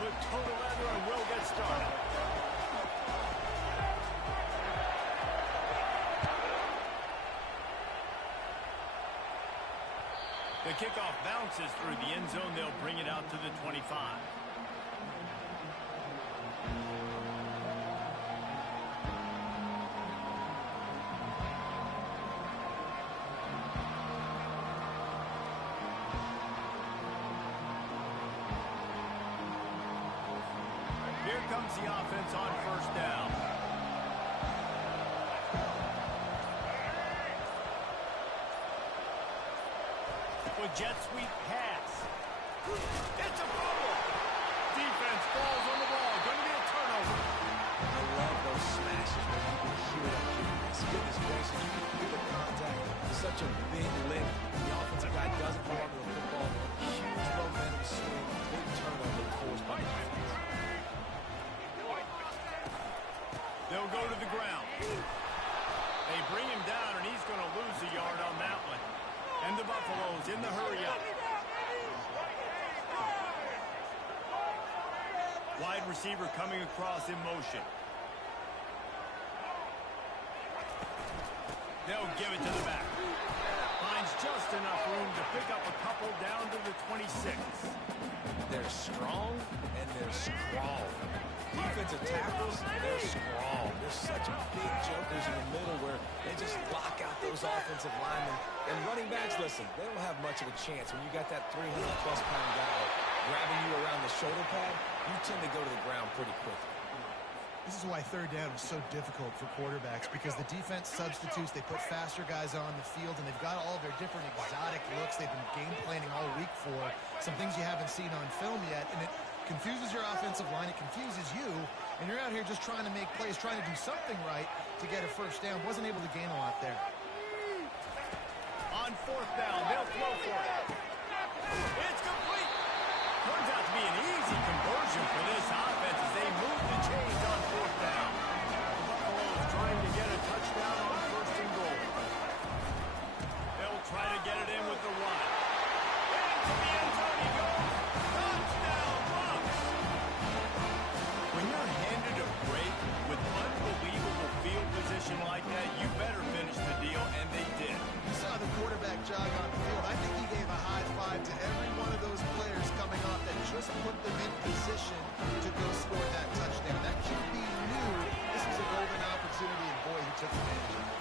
put total leather and will get started. The kickoff bounces through the end zone. They'll bring it out to the 25. Here comes the offense on first down. With jet sweep pass. It's a fumble. Defense falls on the ball. Going to be a turnover. I love those smashes where you can hear it. Goodness gracious, you can hear the contact. It's such a big lift. The offensive guy doesn't hold on to the football. Huge momentum swing. Big turnover forced by the defense. They'll go to the ground. They bring him down, and he's going to lose a yard on that one. And the Buffaloes in the hurry-up. Wide receiver coming across in motion. They'll give it to the back. Finds just enough room to pick up a couple down to the 26. They're strong, and they're strong. Defensive tackles, they're strong. There's such big jokers in the middle where they just lock out those offensive linemen. And running backs, listen, they don't have much of a chance. When you got that 300-plus pound guy grabbing you around the shoulder pad, you tend to go to the ground pretty quickly. This is why third down is so difficult for quarterbacks, because the defense substitutes. They put faster guys on the field, and they've got all their different exotic looks they've been game planning all week for, some things you haven't seen on film yet, and it confuses your offensive line, it confuses you, and you're out here just trying to make plays, trying to do something right to get a first down. Wasn't able to gain a lot there. On fourth down, they'll throw for it. It's complete. Turns out to be an easy conversion for this offense as they move the chains on fourth down. The Buffaloes trying to get a touchdown on first and goal. They'll try to get it in with the run. Into the end zone he goes. Touchdown, Bucks! When you're handed a break with unbelievable field position like that, you better finish the deal, and they did. You saw the quarterback jog on the field. I think he gave a high five to every one of those players coming off that just put them in position to go score that touchdown. That QB knew this was a golden opportunity, and boy, he took advantage of it.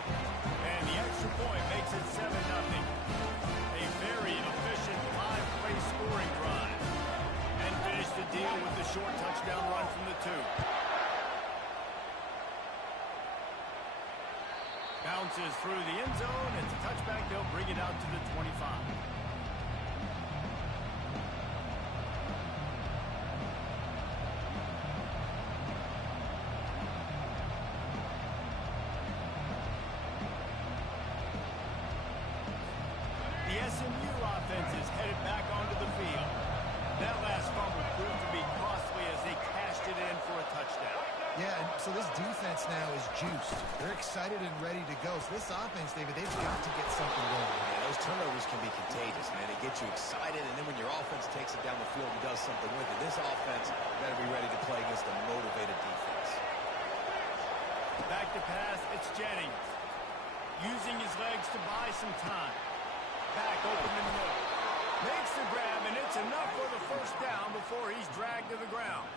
And the extra point makes it 7-0. A very efficient 5-play scoring drive. And finish the deal with the short touchdown run from the 2. Bounces through the end zone. It's a touchback. They'll bring it out to the 25. The SMU offense is headed back onto the field. That last fumble proved to be costly as they cashed it in for a touchdown. Yeah, and so this defense now is juiced. They're excited and ready to go. So this offense, David, they've got to get something going. Yeah, those turnovers can be contagious, man. They get you excited, and then when your offense takes it down the field and does something with it, this offense better be ready to play against a motivated defense. Back to pass, it's Jennings. Using his legs to buy some time. Back open in the middle. Makes the grab, and it's enough for the first down before he's dragged to the ground.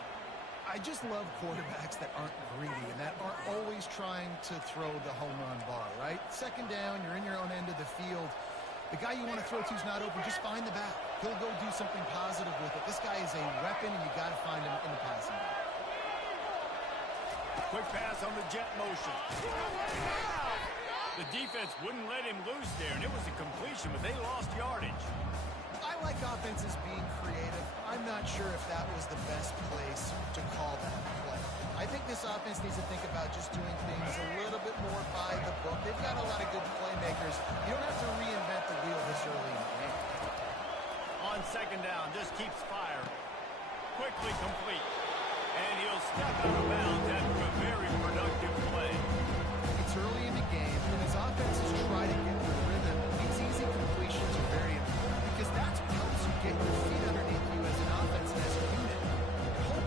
I just love quarterbacks that aren't greedy and that aren't always trying to throw the home run ball, right? Second down, you're in your own end of the field. The guy you want to throw to is not open. Just find the back. He'll go do something positive with it. This guy is a weapon, and you got to find him in the passing game. Quick pass on the jet motion. The defense wouldn't let him loose there, and it was a completion, but they lost yardage. I like offenses being creative. I'm not sure if that was the best place to call that play. I think this offense needs to think about just doing things a little bit more by the book. They've got a lot of good playmakers. You don't have to reinvent the wheel this early in the game. On second down, just keeps firing. Quickly complete. And he'll step out of bounds after a very productive play. It's early in the game, and as offenses try to get the rhythm, these easy completions are very important because that's what helps you get your feet underneath you as an offense and as a unit. It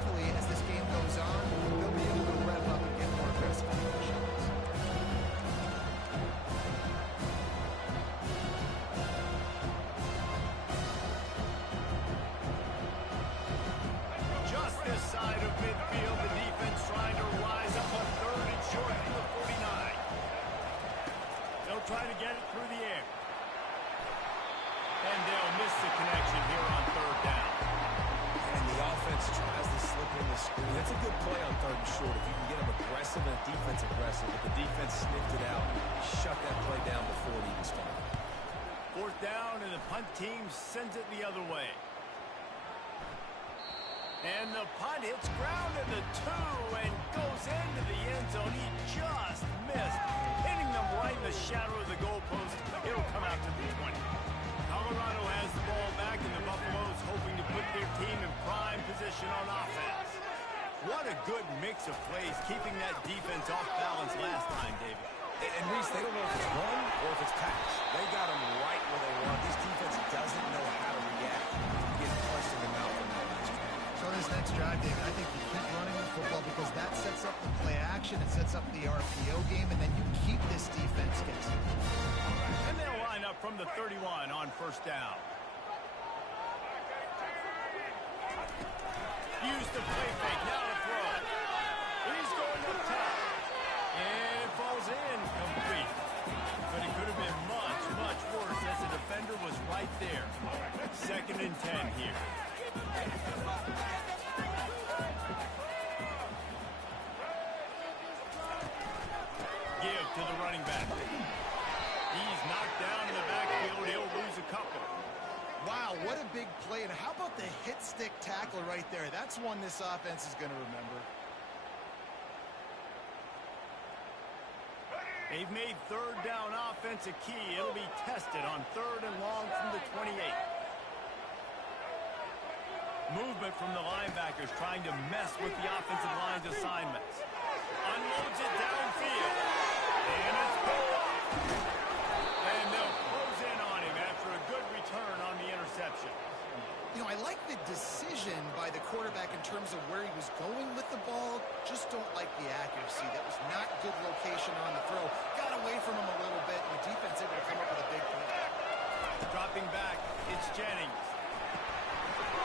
They'll try to get it through the air. And they'll miss the connection here on third down. And the offense tries to slip in the screen. That's a good play on third and short. If you can get them aggressive and defense aggressive, but the defense sniffed it out and shut that play down before it even started. Fourth down, and the punt team sends it the other way. And the punt hits ground at the 2 and goes into the end zone. He just missed, hitting them right in the shadow of the goalpost. It'll come out to the 20. Colorado has the ball back, and the Buffaloes hoping to put their team in prime position on offense. What a good mix of plays, keeping that defense off balance last time, David. And Reese, they don't know if it's run or if it's pass. They got them right where they want. This defense doesn't know how to react to getting punched in the mouth in that last drive. So this next drive, David, I think you keep running the football because that sets up the play action, it sets up the RPO game, and then you keep this defense guessing. And they'll line up from the 31 on first down. Use the play fake, now to throw. He's going up top. And it falls in, complete. But it could have been much, much worse as the defender was right there. 2nd and 10 here. Give to the running back. He's knocked down in the backfield. He'll lose a couple. Wow, what a big play. And how about the hit stick tackle right there? That's one this offense is going to remember. They've made third down offense a key. It'll be tested on 3rd and long from the 28. Movement from the linebackers trying to mess with the offensive line's assignments. Unloads it downfield. And it's pulled off. And they'll close in on him after a good return on the interception. You know, I like the decision by the quarterback in terms of where he was going with the ball. Just don't like the accuracy. That was not good location on the throw. Got away from him a little bit, and the defense able to come up with a big play. Dropping back, it's Jennings.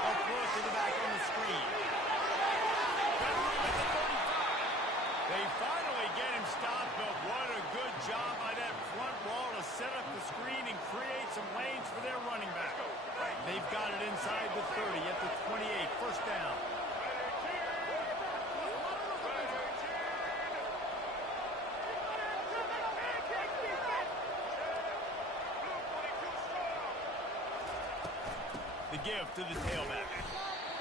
A throw to the back on the screen. Got room at the 35. They finally get him stopped, but what a good job by that front wall to set up the screen and create some lanes for their running back. They've got it inside the 30 at the 28, first down. The give to the tailback.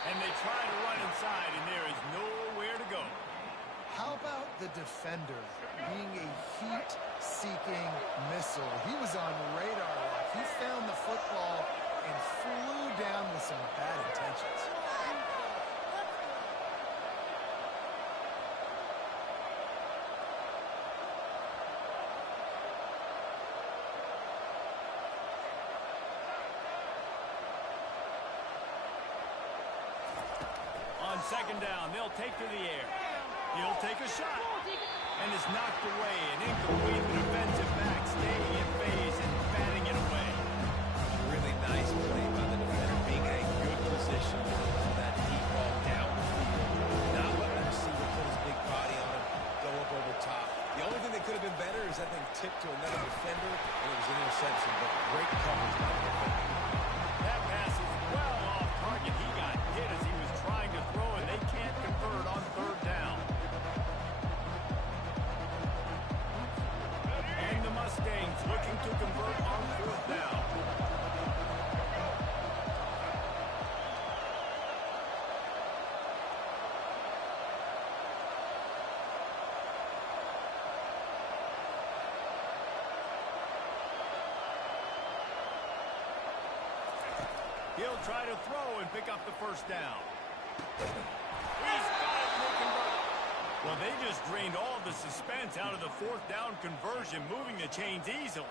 And they try to run inside, and there is nowhere to go. How about the defender being a heat-seeking missile? He was on radar lock. He found the football and flew down with some bad intentions. On 2nd down, they'll take to the air. He'll take a shot. And is knocked away and incomplete. The defensive back staying in phase and batting it away. Really nice play by the defender, being in a good position for that deep ball down the field. Not letting the receiver put his big body on him, go up over top. The only thing that could have been better is that thing tipped to another defender, and it was an interception, but great coverage by the defender. That pass is well off target. He got hit as he was trying to throw, and they can't convert on 3rd down. And the Mustangs looking to convert on 4th down. He'll try to throw and pick up the first down. He's got it, will convert. Well, they just drained all the suspense out of the 4th down conversion, moving the chains easily.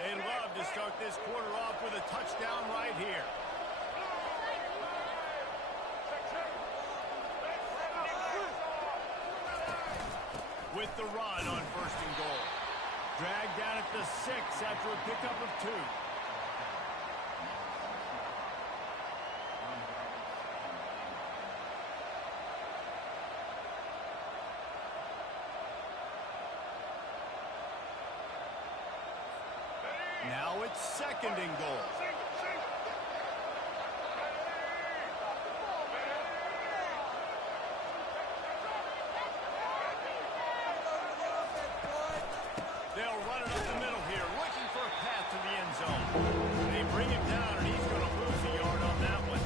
They'd love to start this quarter off with a touchdown right here. With the run on 1st and goal. Dragged down at the 6 after a pickup of 2. Now it's 2nd and goal. They'll run it up the middle here, looking for a path to the end zone. They bring him down, and he's going to lose a yard on that one.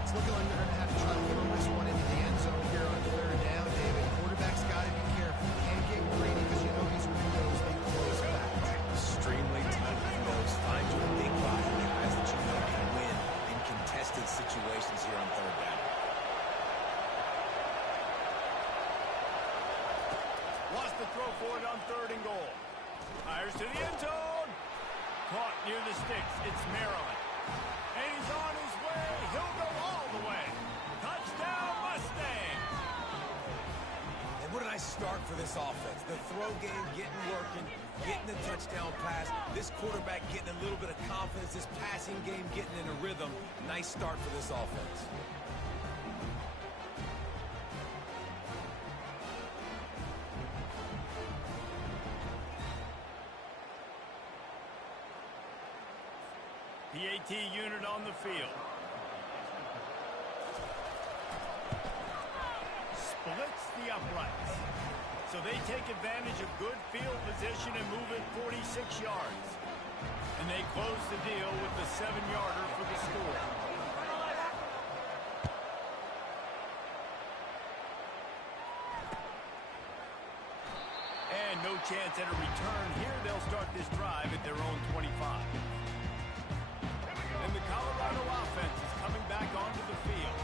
It's looking like they're going to have to try to throw this one into the end zone here on 3rd down, David. Quarterback's got to be careful. You can't get greedy because you know these windows, they close fast. Extremely tight windows. Find your big body guys that you know can win in contested situations here on 3rd down. Wants to throw for it on 3rd and goal. Fires to the end zone. Caught near the sticks. It's Maryland. And he's on his way. He'll go all the way. Touchdown, Mustang. And what a nice start for this offense. The throw game getting working, getting the touchdown pass. This quarterback getting a little bit of confidence. This passing game getting in a rhythm. Nice start for this offense. PAT unit on the field. Splits the uprights. So they take advantage of good field position and move it 46 yards. And they close the deal with the 7-yarder for the score. And no chance at a return. Here they'll start this drive at their own 25. And the Colorado offense is coming back onto the field.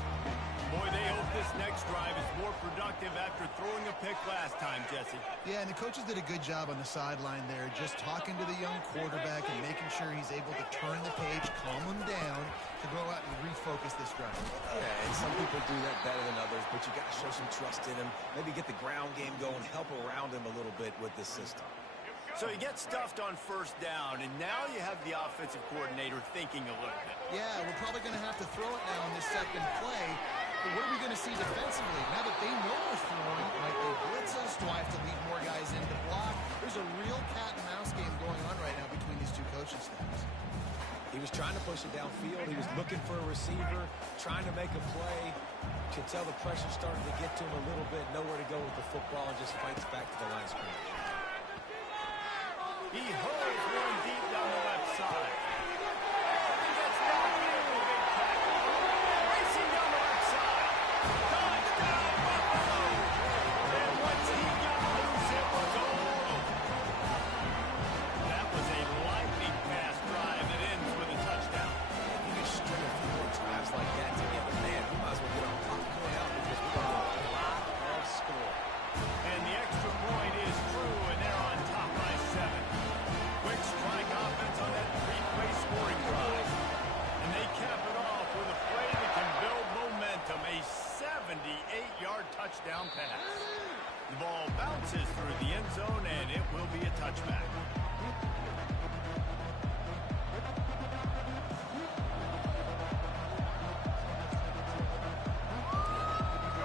Boy, they hope this next drive is more productive after throwing a pick last time, Jesse. Yeah, and the coaches did a good job on the sideline there, just talking to the young quarterback and making sure he's able to turn the page, calm him down, to go out and refocus this drive. Yeah, and some people do that better than others, but you got to show some trust in him. Maybe get the ground game going, help around him a little bit with this system. So you get stuffed on 1st down, and now you have the offensive coordinator thinking a little bit. Yeah, we're probably going to have to throw it now in this 2nd play. But what are we going to see defensively? Now that they know we're throwing, might they blitz us? Do I have to leave more guys in to block? There's a real cat-and-mouse game going on right now between these two coaching staffs. He was trying to push it downfield. He was looking for a receiver, trying to make a play. You can tell the pressure starting to get to him a little bit. Nowhere to go with the football, and just fights back to the line of scrimmage. He holds one deep down the left side. He gets knocked in with a big tackle. Racing down the left side. Touchdown, Buffalo! And once he got loose, it was all over. That was a lightning fast drive that ends with a touchdown. You can string a few more drives like that together. Man, we might as well get our popcorn out because we're going to get a lot of score. And the extra point is true, and they're on top by 7. Quick strike offense on that 3-play scoring drive. And they cap it off with a play that can build momentum, a 78-yard touchdown pass. The ball bounces through the end zone, and it will be a touchback.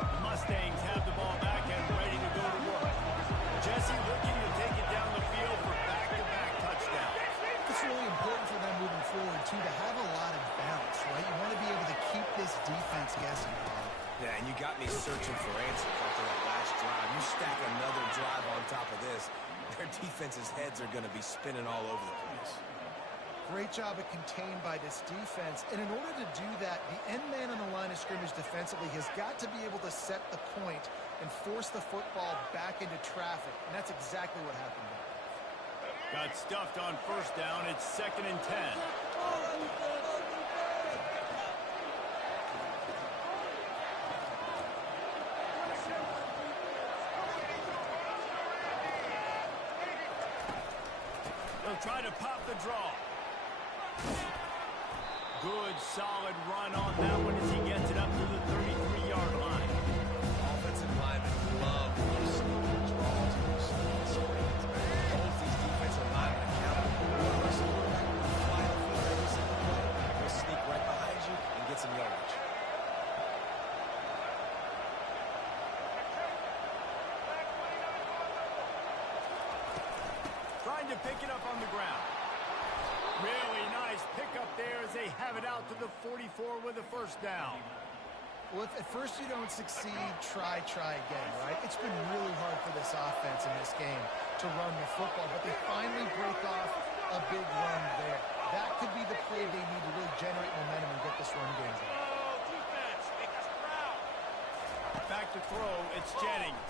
The Mustangs have the ball back and ready to go to work. Jesse looking to take it down the field for back-to-back touchdowns. It's really important for them moving forward, too, to have a lot of bounce, right? You want to be able to keep this defense guessing, Bob. Yeah, and you got me searching for answers after that last drive. You stack another drive on top of this, their defense's heads are going to be spinning all over the place. Great job at contained by this defense. And in order to do that, the end man on the line of scrimmage defensively has got to be able to set the point and force the football back into traffic. And that's exactly what happened there. Got stuffed on 1st down. It's 2nd and 10. They'll try to pop the draw. Good, solid run on that one as he gets it up to the 33-yard line. Offensive linemen love those sneaky draws and those sneaky screens. Holds these defensive linemen accountable. This quarterback will fly out for every single play. He'll sneak right behind you and get some yardage. Trying to pick it up on the ground. Really nice pickup there as they have it out to the 44 with a first down. Well, if at first you don't succeed, try again, right? It's been really hard for this offense in this game to run the football, but they finally break off a big run there. That could be the play they need to really generate momentum and get this run game going. Back to throw, it's Jennings.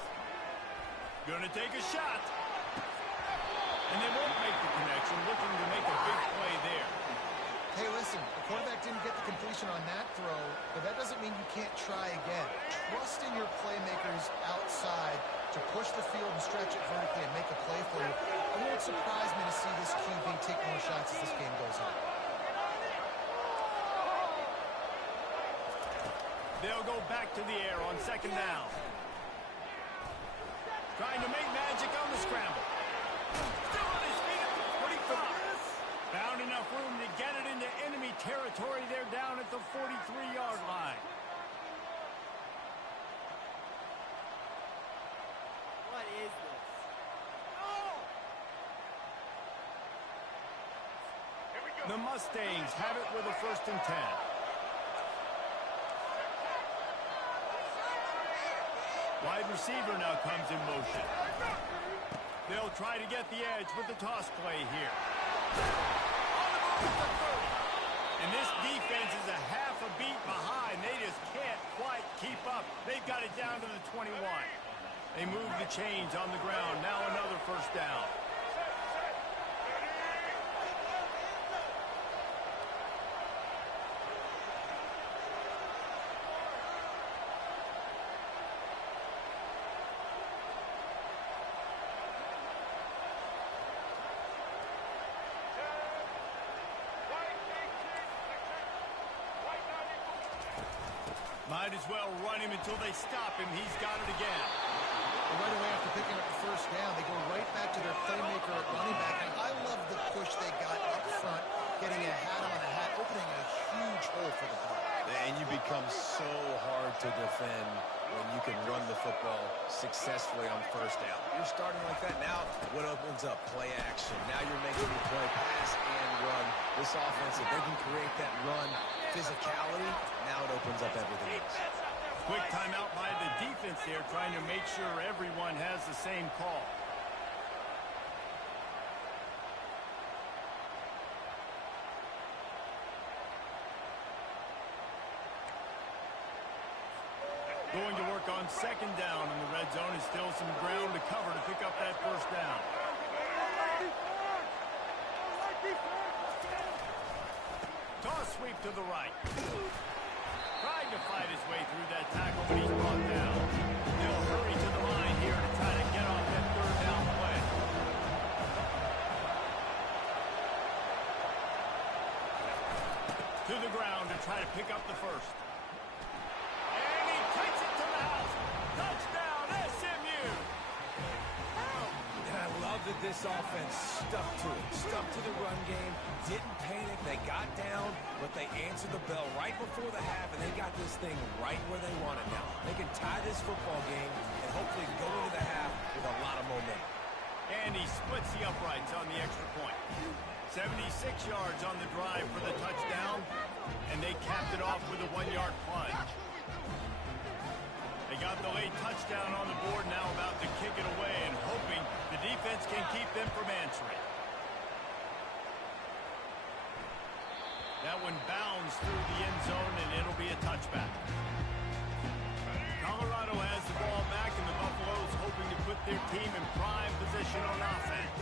Gonna take a shot. And they won't make the connection, looking to make a big play there. Hey, listen, the quarterback didn't get the completion on that throw, but that doesn't mean you can't try again. Trust in your playmakers outside to push the field and stretch it vertically and make a play for you. It won't surprise me to see this QB take more shots as this game goes on. They'll go back to the air on second down. Trying to make magic on the scramble. Still on his feet at the 45. Found enough room to get it into enemy territory. They're down at the 43-yard line. What is this? The Mustangs have it with a 1st and 10. Wide receiver now comes in motion. They'll try to get the edge with the toss play here. On the move at the 30. And this defense is a half a beat behind. They just can't quite keep up. They've got it down to the 21. They move the chains on the ground. Now another 1st down. Might as well run him until they stop him. He's got it again. Right away after picking up the 1st down, they go right back to their playmaker at running back. And I love the push they got up front, getting a hat on a hat, opening a huge hole for the ball. And you become so hard to defend when you can run the football successfully on 1st down. You're starting like that. Now what opens up? Play action. Now you're making the play pass and run. This offense, if they can create that run physicality, now it opens up everything else. Quick timeout by the defense there, trying to make sure everyone has the same call. Going to work on 2nd down in the red zone. Is still some ground to cover to pick up that 1st down. Toss sweep to the right. Trying to fight his way through that tackle, but he's brought down. They'll hurry to the line here to try to get off that 3rd down play. To the ground to try to pick up the 1st. And he takes it to the house. Touchdown, SMU! And I love that this offense stuck to it. Stuck to the run game. Didn't panic. They got down, but they answered the bell right before the half, and they got this thing right where they want it now. They can tie this football game and hopefully go into the half with a lot of momentum. And he splits the uprights on the extra point. 76 yards on the drive for the touchdown, and they capped it off with a 1-yard plunge. They got the late touchdown on the board, now about to kick it away and hoping the defense can keep them from answering. That one bounds through the end zone, and it'll be a touchback. Colorado has the ball back, and the Buffaloes hoping to put their team in prime position on offense.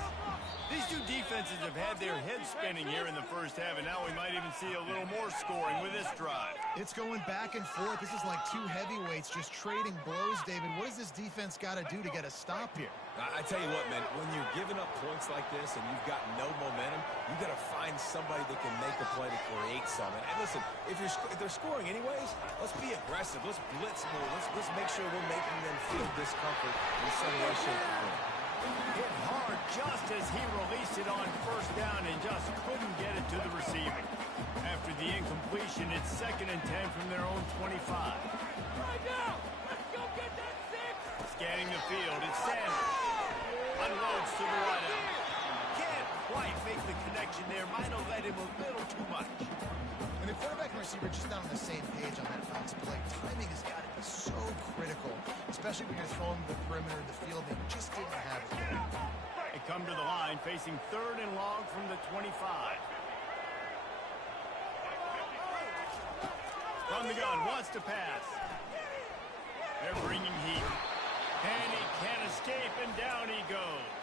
These two defenses have had their heads spinning here in the 1st half, and now we might even see a little more scoring with this drive. It's going back and forth. This is like two heavyweights just trading blows, David. What does this defense got to do to get a stop here? I tell you what, man, when you're giving up points like this and you've got no momentum, you got to find somebody that can make a play to create something. And listen, if they're scoring anyways, let's be aggressive. Let's blitz more. Let's make sure we're making them feel discomfort in some way, shape, or form. Hit hard just as he released it on first down and just couldn't get it to the receiver. After the incompletion, it's 2nd and 10 from their own 25. Right now! Let's go get that 6! Scanning the field, it's Sanders. Unloads to the wideout. Can't quite make the connection there. Might have let him a little too much. When the quarterback and receiver just not on the same page on that pass play, timing has got to be so critical, especially when you're throwing the perimeter of the field. They just didn't have it there. They come to the line facing 3rd and long from the 25. From the gun, wants to pass. They're bringing heat. And he can't escape, and down he goes.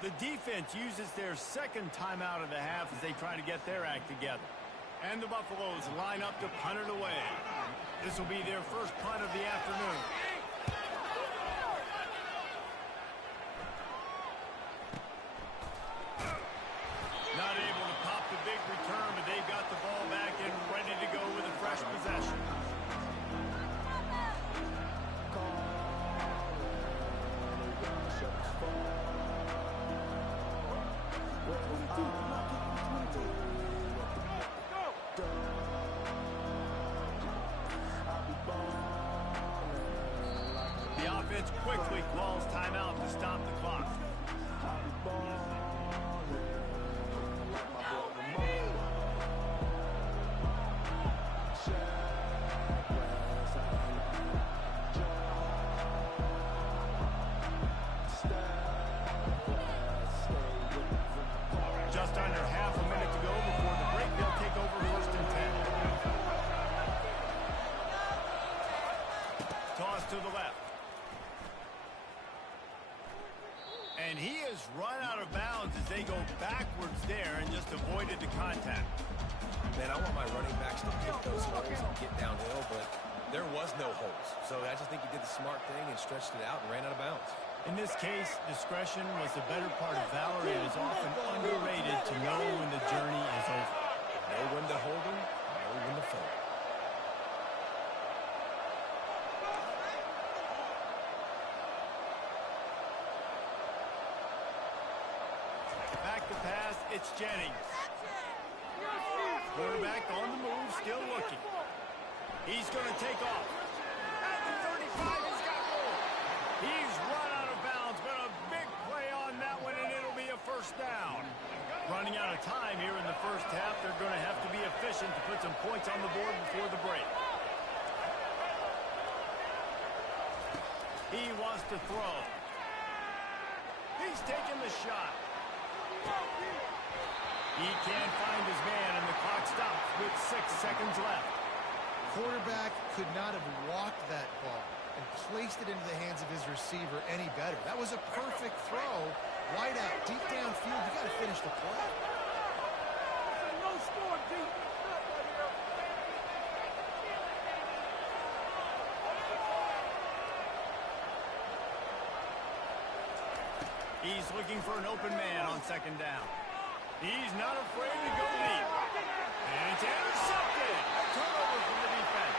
The defense uses their 2nd timeout of the half as they try to get their act together. And the Buffaloes line up to punt it away. This will be their first punt of the afternoon. Not able to pop the big return, but they've got the ball back and ready to go with a fresh possession. The offense quickly calls timeout to stop the clock. Just under half a minute to go before the break. They'll take over 1st and 10. Toss to the left. And he has run out of bounds as they go backwards there and just avoided the contact. Man, I want my running backs to pick those holes and get downhill, but there was no holes. So I just think he did the smart thing and stretched it out and ran out of bounds. In this case, discretion was the better part of valor. It is often underrated to know when the journey is over. Know when to hold him, know when to fold. Back to pass, it's Jennings. Quarterback on the move, still looking. He's going to take off. At the 35, he's got room. He's run out of bounds, but a big play on that one, and it'll be a first down. Running out of time here in the first half. They're going to have to be efficient to put some points on the board before the break. He wants to throw. He's taking the shot. He can't find his man, and the clock stops with 6 seconds left. Quarterback could not have walked that ball and placed it into the hands of his receiver any better. That was a perfect throw. Wide out, deep downfield. You got to finish the play. No score, deep. He's looking for an open man on 2nd down. He's not afraid to go deep. And it's intercepted. A turnover from the defense.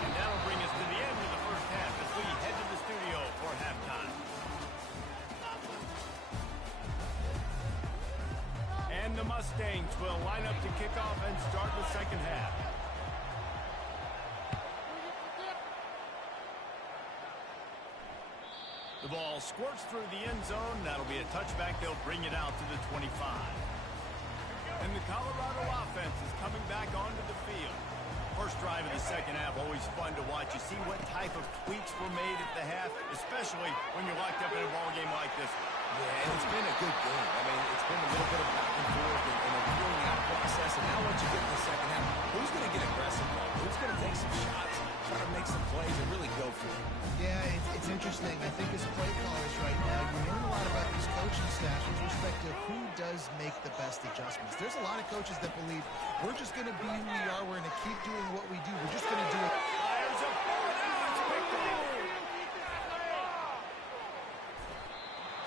And that'll bring us to the end of the first half as we head to the studio for halftime. And the Mustangs will line up to kick off and start the second half. The ball squirts through the end zone. That'll be a touchback. They'll bring it out to the 25. And the Colorado offense is coming back onto the field. First drive of the second half, always fun to watch. You see what type of tweaks were made at the half, especially when you're locked up in a ball game like this one. Yeah, and it's been a good game. I mean, it's been a little bit of back and forth and a feeling out process. And now once you get in the second half, who's going to get aggressive? Who's going to take some shots, try to make some plays, and really go for it? Yeah, it's interesting. I think as play callers right now, you're hearing a lot about these coaching staffs with respect to who does make the best adjustments. There's a lot of coaches that believe we're just going to be who we are. We're going to keep doing what we do. We're just going to do it. Fires a ball. Now it's picked off.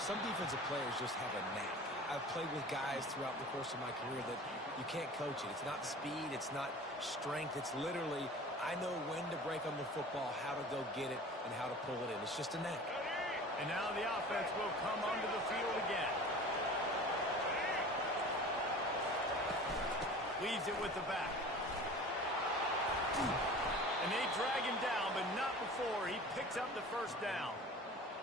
some defensive players just have a knack. I've played with guys throughout the course of my career that you can't coach it. It's not speed. It's not strength. It's literally, I know when to break on the football, how to go get it, and how to pull it in. It's just a knack. And now the offense will come onto the field again. Leads it with the back. And they drag him down, but not before he picks up the first down.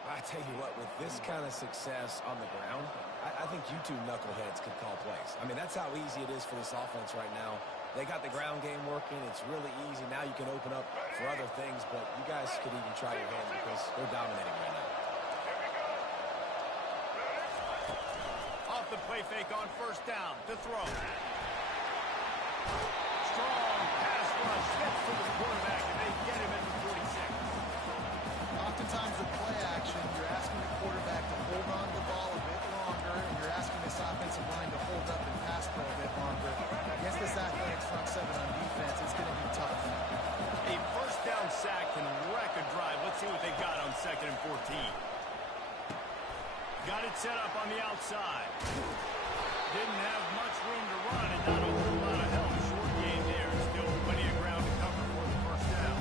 I tell you what, with this kind of success on the ground, I think you two knuckleheads could call plays. I mean, that's how easy it is for this offense right now. They got the ground game working. It's really easy. Now you can open up for other things, but you guys could even try your hand because they're dominating right now. Off the play fake on first down to throw. Strong pass rush gets to the quarterback, and they get him at the 46. Oftentimes with play action, you're asking the quarterback to hold on to the ball a bit longer, and you're asking this offensive line to hold up and pass pro a bit longer. Against this athletic front seven on defense, it's going to be tough. A first down sack can wreck a drive. Let's see what they got on 2nd and 14. Got it set up on the outside. Didn't have much room to run and not a whole lot of help. Short game there. Still plenty of ground to cover for the first down.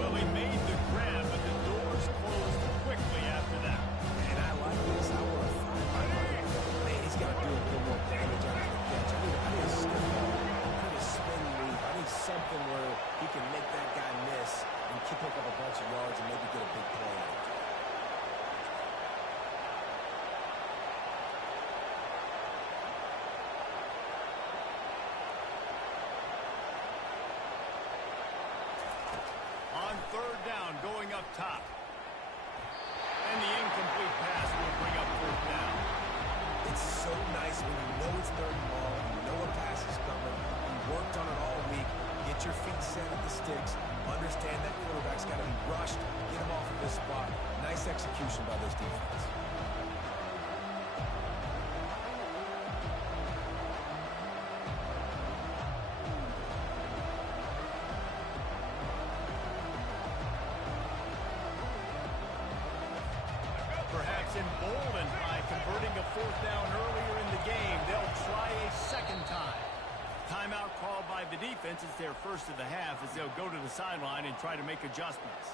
Well, he made the grab, but the doors closed quickly after that. And I like this. I want to find my money. Man, he's got to do a little more damage on the catch. I need a step ball. I need a spin move. I need something where he can make that guy miss and pick up a bunch of yards and maybe get a big play out of it. On 3rd down, going up top. And the incomplete pass will bring up 4th down. It's so nice when you know it's 3rd and long, you know a pass is coming, you worked on it all week, get your feet set at the sticks, understand that quarterback's got to be rushed, get him off of this spot. Nice execution by this defense. Perhaps emboldened by converting a 4th down earlier in the game, they'll try a second time. Timeout called by the defense. It's their first of the half as they'll go to the sideline and try to make adjustments.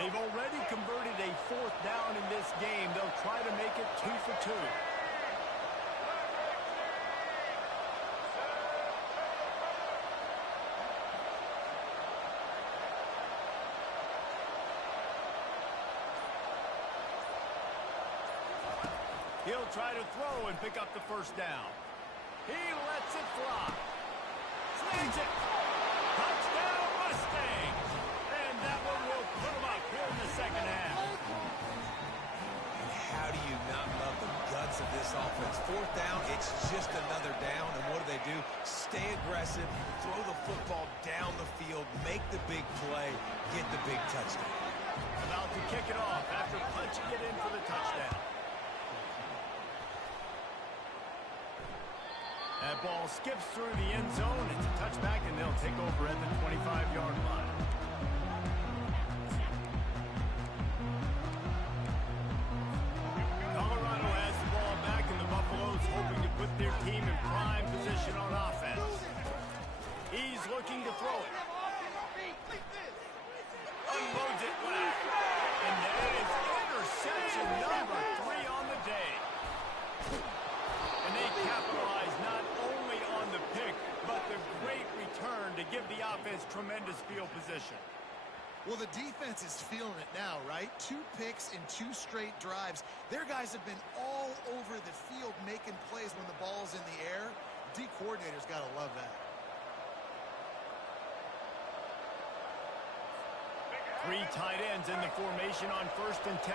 They've already converted a 4th down in this game. They'll try to make it 2 for 2. He'll try to throw and pick up the first down. He lets it fly. Slings it. Touchdown, Mustangs. And that one will put him up here in the second half. And how do you not love the guts of this offense? 4th down, it's just another down. And what do? Stay aggressive, throw the football down the field, make the big play, get the big touchdown. About to kick it off after punching it in for the touchdown. That ball skips through the end zone. It's a touchback, and they'll take over at the 25-yard line. Colorado has the ball back, and the Buffaloes hoping to put their team in prime position on offense. He's looking to throw it. Unloads it left. And that is interception number 3 on the day. And they capitalize not only on the pick, but the great return to give the offense tremendous field position. Well, the defense is feeling it now, right? 2 picks in 2 straight drives. Their guys have been all over the field making plays when the ball's in the air. D coordinator's got to love that. 3 tight ends in the formation on 1st and 10.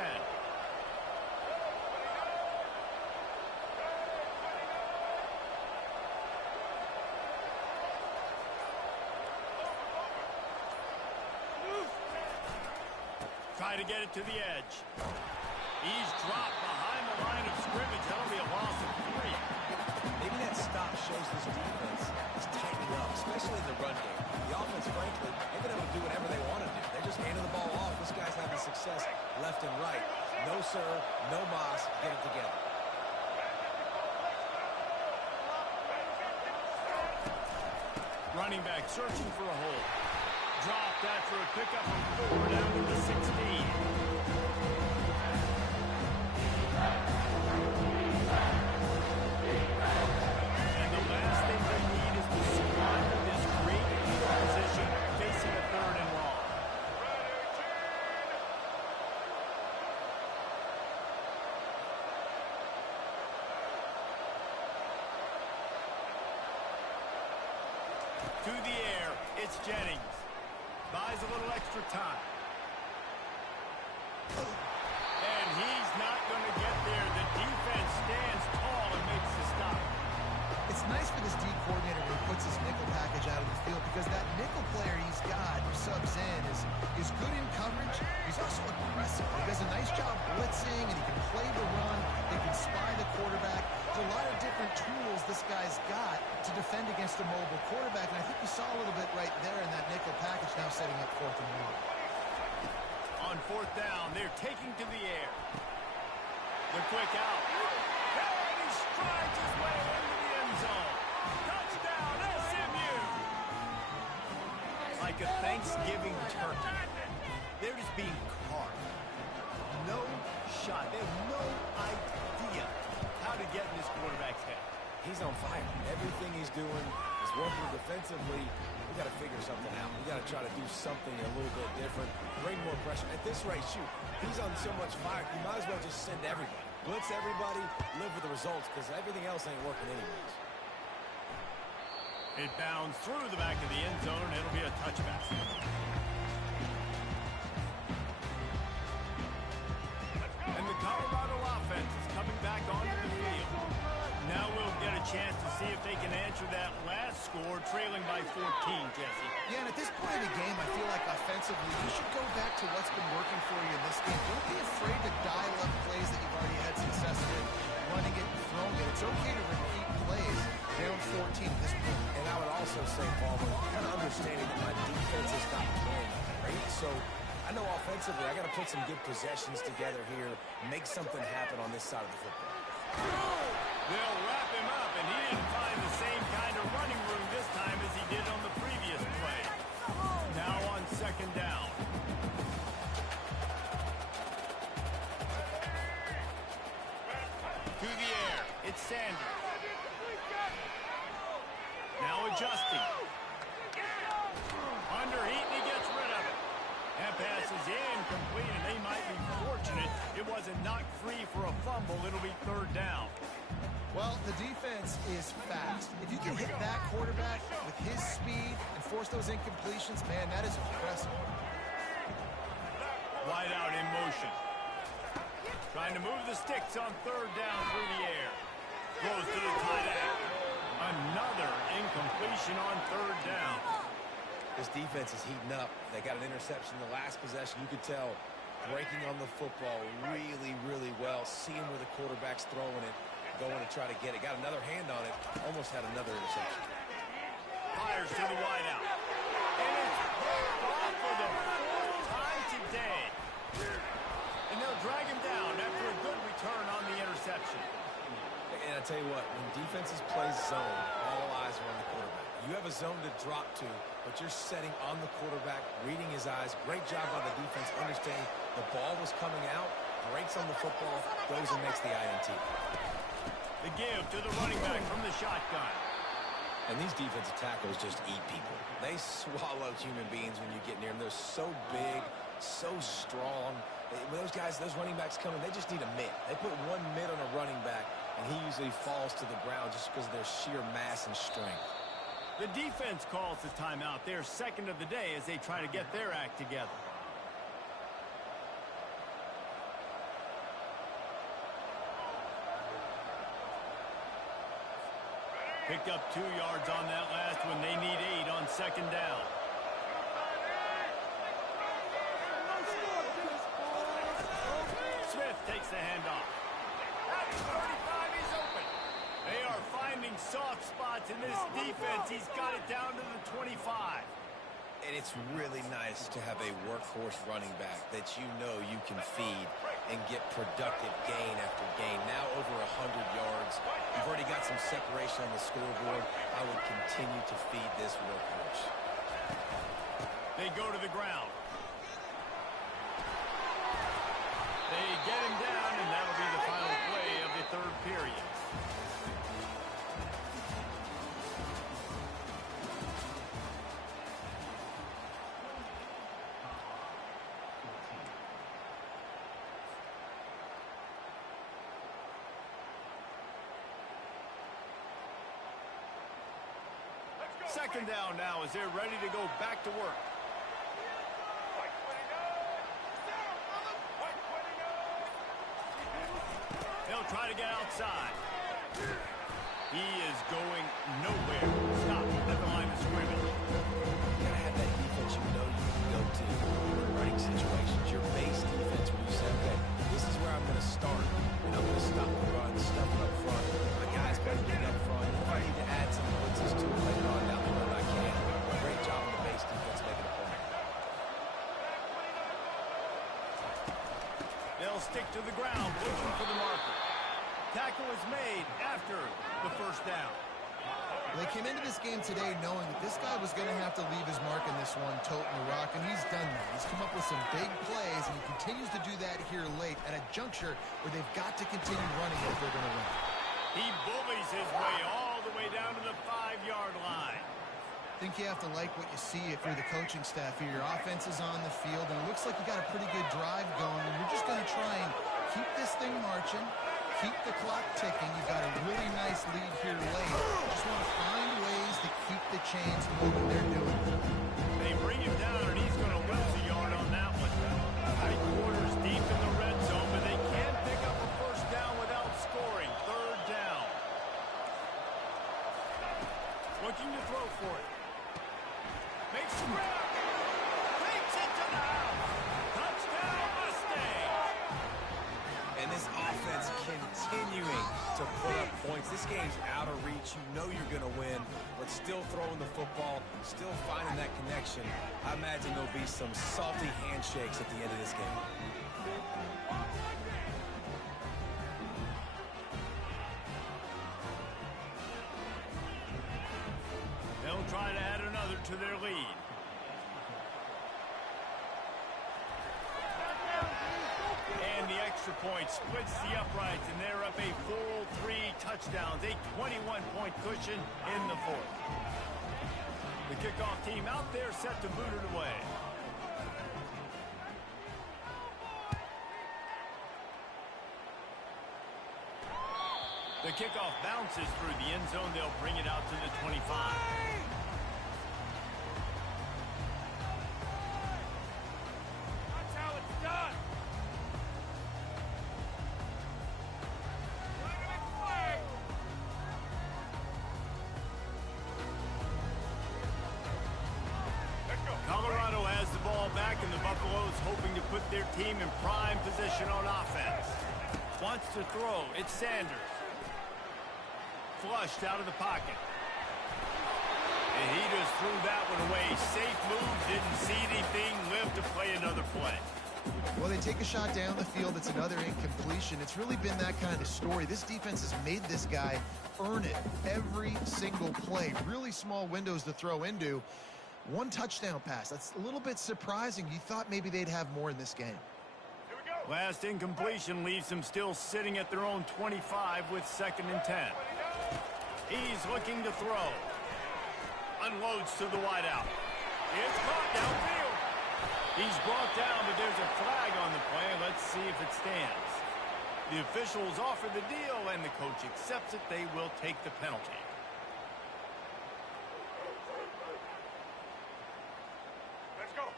Try to get it to the edge. He's dropped behind the line of scrimmage. That'll be a loss of 3. Maybe that stop shows this defense is tightening up, especially in the run game. The offense, frankly, they've been able to do whatever they want to do. They're just handing the ball off. This guy's having success left and right. No sir, no mas, get it together. Running back searching for a hole. Dropped after a pickup of 4 down to the 16. And the last thing they need is to squander this great field position facing a 3rd and long. To the air, it's Jennings. Buys a little extra time. And he's not going to get there. The defense stands tall and makes the stop. It's nice for this D coordinator when he puts his nickel package out of the field because that nickel player he's got who subs in is good in coverage. He's also aggressive. He does a nice job blitzing, and he can play the run. He can spy the quarterback. There's a lot of different tools this guy's got to defend against a mobile quarterback, and I think we saw a little bit right there in that nickel package, now setting up 4th and long. On 4th down, they're taking to the air. The quick out. And he strides his way into the end zone. Touchdown, SMU! Like a Thanksgiving turkey. They're just being carved. No shot. They have no idea how to get in this quarterback's head. He's on fire. Everything he's doing is working defensively. We got to figure something out. We got to try to do something a little bit different. Bring more pressure. At this rate, shoot, he's on so much fire, you might as well just send everybody. Blitz everybody, live with the results, because everything else ain't working anyways. It bounds through the back of the end zone, and it'll be a touchback. And the Colorado offense is coming back onto the field. Now we'll get a chance to see if they can answer that last score, trailing by 14, Jesse. Yeah, and at this point in the game, I feel like offensively, you should go back to what's been working for you in this game. Don't be afraid to dial up plays that you've already had success with, running it and throwing it. It's okay to repeat plays down 14 at this point. And I would also say, Palmer, kind of understanding that my defense is not playing great, so I know offensively I got to put some good possessions together here, make something happen on this side of the football. They'll wrap him up, and he didn't find the same kind of running room this time as he did on the previous play. Now on 2nd down. To the air, it's Sanders. Now adjusting. Underheat, and he gets rid of it. That pass is incomplete, and they might be fortunate it wasn't knocked free for a fumble. It'll be 3rd down. Well, the defense is fast. If you can hit that quarterback with his speed and force those incompletions, man, that is impressive. Wide out in motion. Trying to move the sticks on 3rd down through the air. Throws to the tight end. Another incompletion on 3rd down. This defense is heating up. They got an interception in the last possession. You could tell breaking on the football really, really well. Seeing where the quarterback's throwing it. Going to try to get it. Got another hand on it. Almost had another interception. Fires to the wideout. And it's picked off for the 4th time today. And they'll drag him down after a good return on the interception. And I tell you what, when defenses play zone, all eyes are on the quarterback. You have a zone to drop to, but you're setting on the quarterback, reading his eyes. Great job by the defense, understanding the ball was coming out, breaks on the football, goes and makes the INT. The give to the running back from the shotgun. And these defensive tackles just eat people. They swallow human beings when you get near them. They're so big, so strong. When those guys, those running backs come in, they just need a mitt. They put one mitt on a running back, and he usually falls to the ground just because of their sheer mass and strength. The defense calls the timeout. They're 2nd of the day as they try to get their act together. Picked up 2 yards on that last one. They need 8 on 2nd down. Smith takes the handoff. At 35, he's open. They are finding soft spots in this defense. He's got it down to the 25. And it's really nice to have a workhorse running back that you know you can feed and get productive gain after gain. Now over 100 yards. You've already got some separation on the scoreboard. I would continue to feed this workhorse. They go to the ground. They get him down, and that'll be the final play of the third period. Second down now as they're ready to go back to work. They'll try to get outside. He is going nowhere. Stop at the line of scrimmage. You gotta have that defense you know you can go to in running situations. Your base defense where you say, okay, this is where I'm going to start. And I'm going to stop the run, stuff it up front. My guys better get up front. If I need to add some blitzes to it later on down the road, I can. Great job on the base defense making a point. They'll stick to the ground, looking for the marker. Tackle is made after the first down. They came into this game today knowing that this guy was going to have to leave his mark in this one, toting the rock, and he's done that. He's come up with some big plays, and he continues to do that here late at a juncture where they've got to continue running if they're going to win. He bullies his way all the way down to the 5-yard line. I think you have to like what you see if you're the coaching staff here. Your offense is on the field, and it looks like you got a pretty good drive going, and you're just going to try and keep this thing marching, keep the clock ticking. You've got a really nice lead here late. Just want to find ways to keep the chains moving. They're doing it. They bring him down, and he's going to lose a yard on that one. Tight quarters deep in the red zone, but they can pick up a first down without scoring. Third down. Looking to throw for it. Makes the grab. Takes it to the house. Touchdown, Mustang. And this offense continuing to put up points. This game's out of reach. You know you're going to win, but still throwing the football, still finding that connection. I imagine there'll be some salty handshakes at the end of this game. They'll try to add another to their lead. And the extra point splits the uprights, and they're up a full 3 touchdowns, a 21-point cushion in the fourth. The kickoff team out there set to boot it away. The kickoff bounces through the end zone. They'll bring it out to the 25. That's how it's done. Colorado has the ball back, and the Buffaloes hoping to put their team in prime position on offense. Wants to throw. It's Sanders. Flushed out of the pocket. And he just threw that one away. Safe move. Didn't see anything. Lived to play another play. Well, they take a shot down the field. It's another incompletion. It's really been that kind of story. This defense has made this guy earn it every single play. Really small windows to throw into. 1 touchdown pass. That's a little bit surprising. You thought maybe they'd have more in this game. Last incompletion leaves them still sitting at their own 25 with 2nd and 10. He's looking to throw. Unloads to the wideout. It's caught downfield. He's brought down, but there's a flag on the play. Let's see if it stands. The officials offer the deal, and the coach accepts it. They will take the penalty.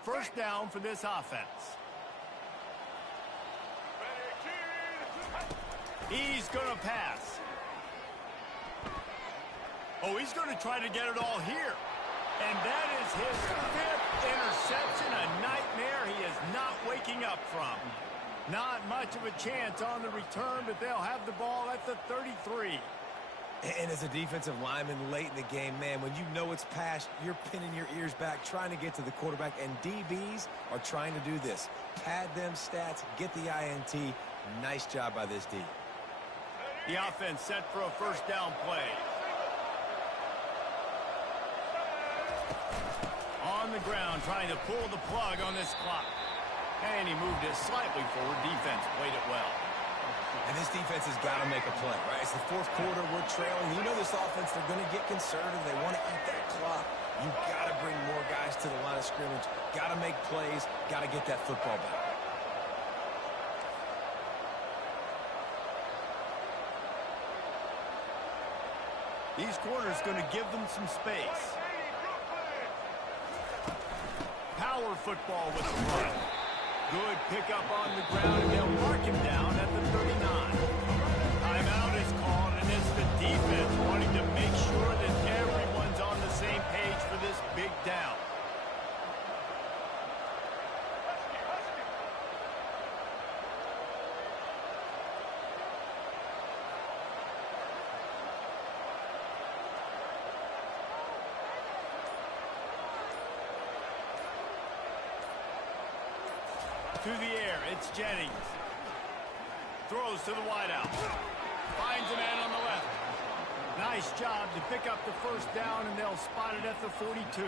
First down for this offense. He's going to pass. Oh, he's going to try to get it all here. And that is his 5th interception, a nightmare he is not waking up from. Not much of a chance on the return, but they'll have the ball at the 33. And as a defensive lineman late in the game, man, when you know it's pass, you're pinning your ears back, trying to get to the quarterback, and DBs are trying to do this. Pad them stats, get the INT. Nice job by this D. The offense set for a first down play. On the ground, trying to pull the plug on this clock. And he moved it slightly forward. Defense played it well. And this defense has got to make a play, right? It's the fourth quarter. We're trailing. You know this offense, they're going to get conservative. They want to eat that clock. You got to bring more guys to the line of scrimmage. Got to make plays. Got to get that football back. These corners going to give them some space. Power football with the run. Good pickup on the ground, and they'll mark him down at the 39. Timeout is called, and it's the defense wanting to make sure that everyone's on the same page for this big down. To the air, it's Jennings. Throws to the wideout. Finds a man on the left. Nice job to pick up the first down, and they'll spot it at the 42.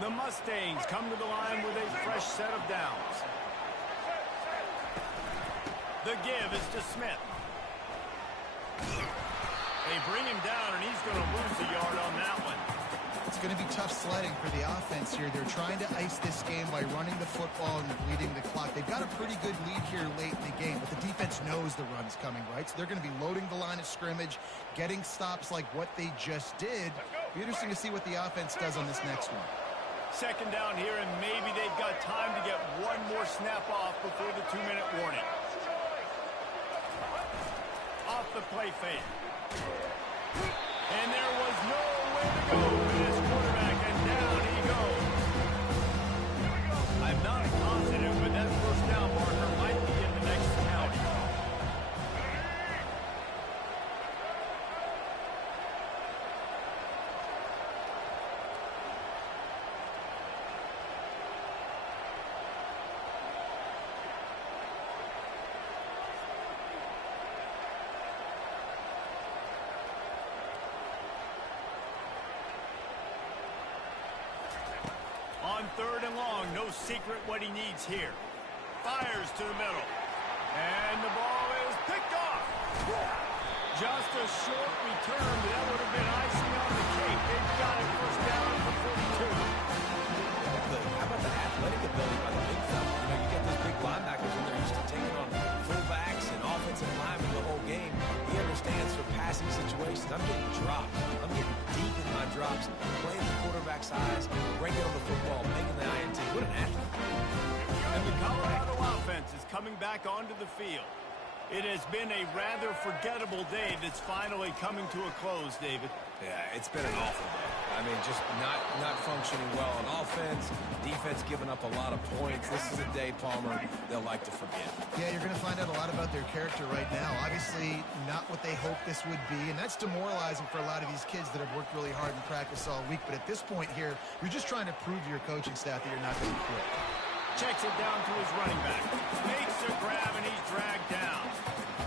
The Mustangs come to the line with a fresh set of downs. The give is to Smith. They bring him down, and he's going to lose a yard on that one. It's going to be tough sledding for the offense here. They're trying to ice this game by running the football and bleeding the clock. They've got a pretty good lead here late in the game, but the defense knows the run's coming, right? So they're going to be loading the line of scrimmage, getting stops like what they just did. Be interesting to see what the offense does on this next one. Second down here, and maybe they've got time to get one more snap off before the 2-minute warning. Off the play fake. And there was no way to go for this quarterback, and down he goes. I'm not positive, but that first down marker might be in the next county. On third and long, no secret what he needs here. Fires to the middle. And the ball is picked off. Just a short return, but that would have been icing on the cake. They've got it first down for 42. How about the athletic ability by the big fella? You know, you get those big linebackers, and they're used to taking on fullbacks and offensive linemen the whole game. He understands for passing situations. I'm getting dropped. I'm getting deep in my drops, playing the quarterback's eyes, bringing on the football, making the INT. What an athlete. And the Colorado offense is coming back onto the field. It has been a rather forgettable day that's finally coming to a close, David. Yeah, it's been an awful day. I mean, just not functioning well on offense. Defense giving up a lot of points. This is a day, Palmer, they'll like to forget. Yeah, you're going to find out a lot about their character right now. Obviously, not what they hoped this would be, and that's demoralizing for a lot of these kids that have worked really hard in practice all week. But at this point here, you're just trying to prove to your coaching staff that you're not going to quit. Checks it down to his running back. Makes a grab, and he's dragged down.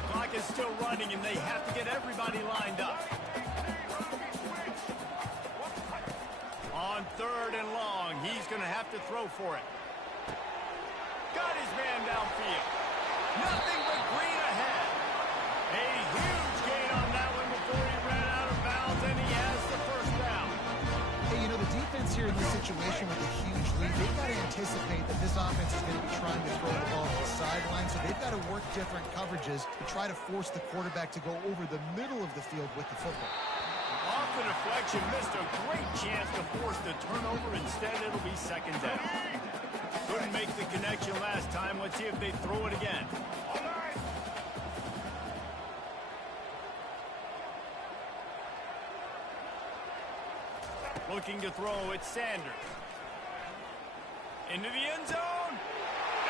Clock is still running, and they have to get everybody lined up. On third and long, he's going to have to throw for it. Got his man downfield. Nothing but green ahead. A huge gain on that one before he ran out of bounds, and he has the first down. Hey, you know, the defense here in this situation with a huge lead, they've got to anticipate that this offense is going to be trying to throw the ball to the sideline, so they've got to work different coverages to try to force the quarterback to go over the middle of the field with the football. Off the deflection, missed a great chance to force the turnover. Instead, it'll be second down. Couldn't make the connection last time. Let's see if they throw it again. Looking to throw, it's Sanders. Into the end zone.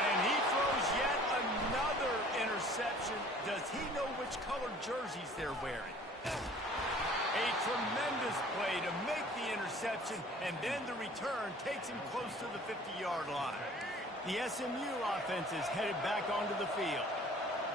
And he throws yet another interception. Does he know which color jerseys they're wearing? A tremendous play to make the interception, and then the return takes him close to the 50-yard line. The SMU offense is headed back onto the field.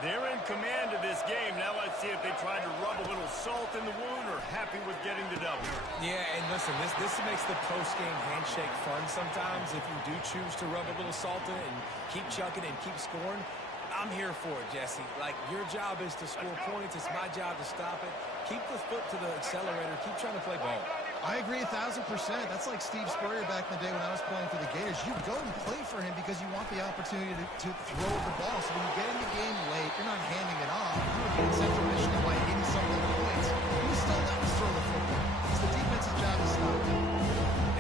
They're in command of this game. Now let's see if they try to rub a little salt in the wound or happy with getting the W. Yeah, and listen, this makes the post-game handshake fun sometimes if you do choose to rub a little salt in it and keep chucking and keep scoring. I'm here for it, Jesse. Like, your job is to score points. It's my job to stop it. Keep the foot to the accelerator. Keep trying to play ball. I agree 1,000%. That's like Steve Spurrier back in the day when I was playing for the Gators. You go and play for him because you want the opportunity to throw the ball. So when you get in the game late, you're not handing it off. You're being Central Michigan by 80-something points. You still let us throw the football. It's the defense's job to stop it.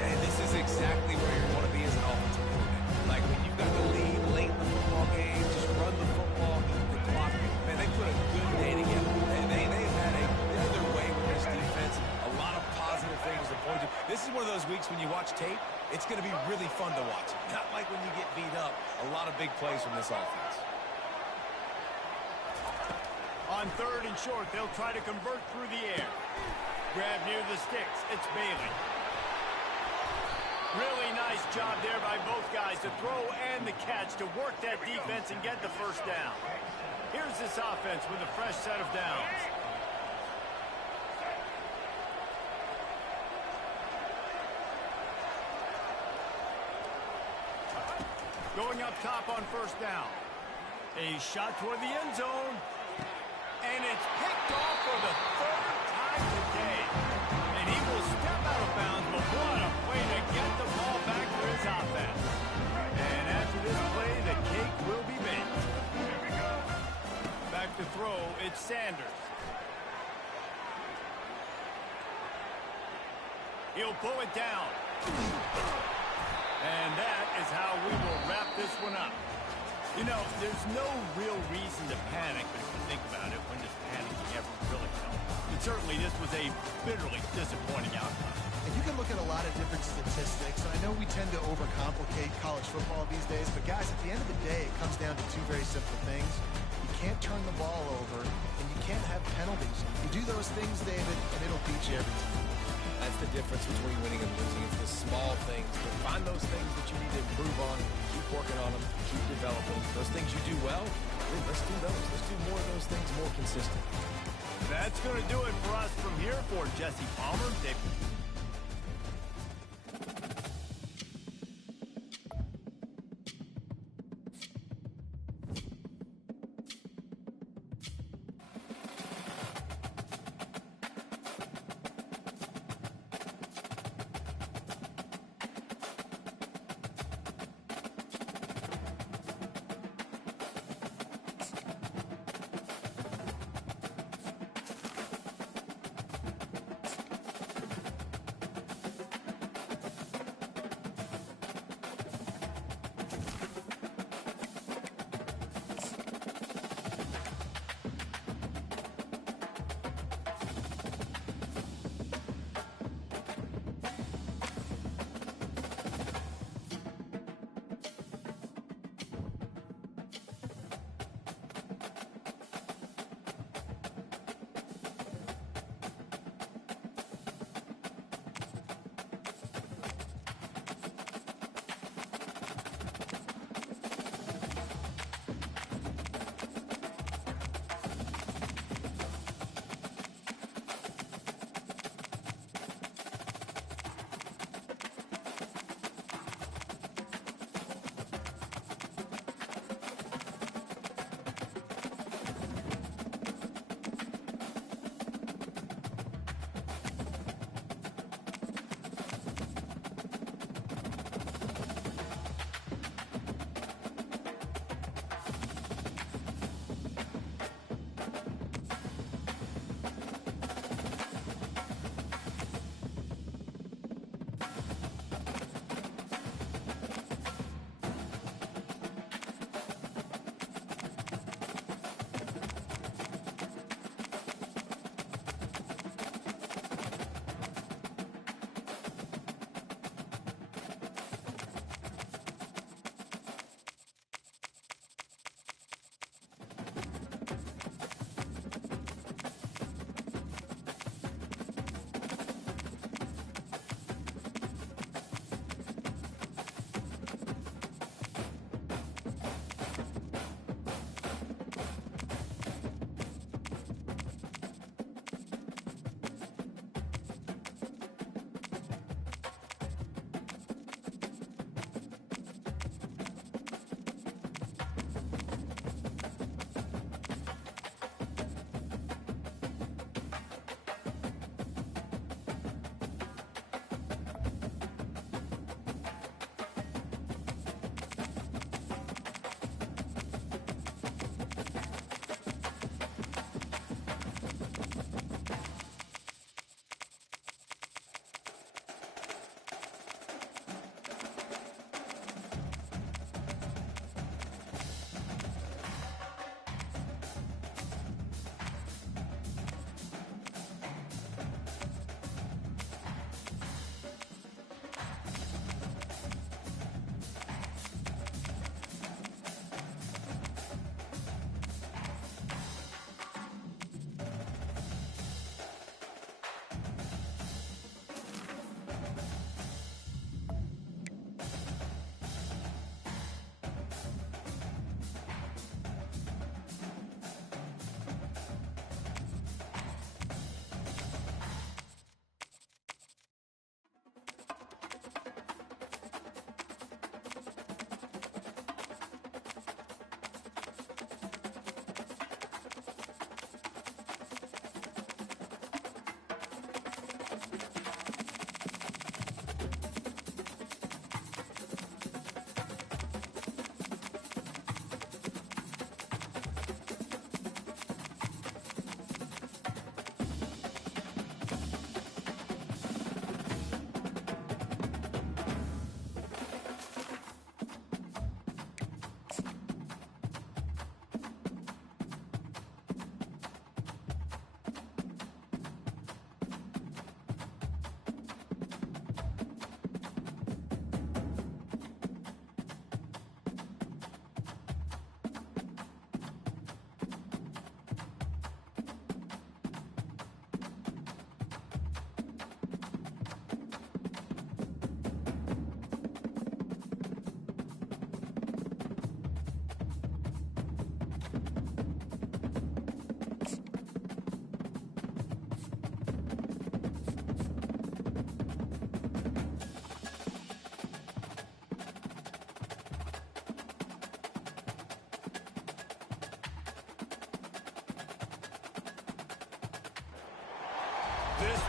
And this is exactly where you want to be as an offensive coordinator. Like, when you've got the lead late in the football game, just run the football, keep the clock. Man, they put a good day together. They've had another way with this defense. A lot of positive things to point to. This is one of those weeks when you watch tape, it's going to be really fun to watch. Not like when you get beat up. A lot of big plays from this offense. On 3rd and short, they'll try to convert through the air. Grab near the sticks. It's Bailey. Really nice job there by both guys to throw and the catch to work that defense and get the first down. Here's this offense with a fresh set of downs. Going up top on 1st down. A shot toward the end zone. And it's picked off for the 3rd time today. And he will step out of bounds, but what a play to get the ball back for his offense. And after this play, the cake will be baked. Back to throw, it's Sanders. He'll pull it down. And that is how we will wrap this one up. You know, there's no real reason to panic, but if you think about it, when does panicking ever really help? And certainly this was a bitterly disappointing outcome. And you can look at a lot of different statistics. I know we tend to overcomplicate college football these days, but guys, at the end of the day, it comes down to two very simple things. You can't turn the ball over, and you can't have penalties. You do those things, David, and it'll beat you every time. That's the difference between winning and losing. It's the small things. But find those things that you need to improve on. Keep working on them. Keep developing. Those things you do well, let's do those. Let's do more of those things more consistent. That's going to do it for us from here. For Jesse Palmer, David.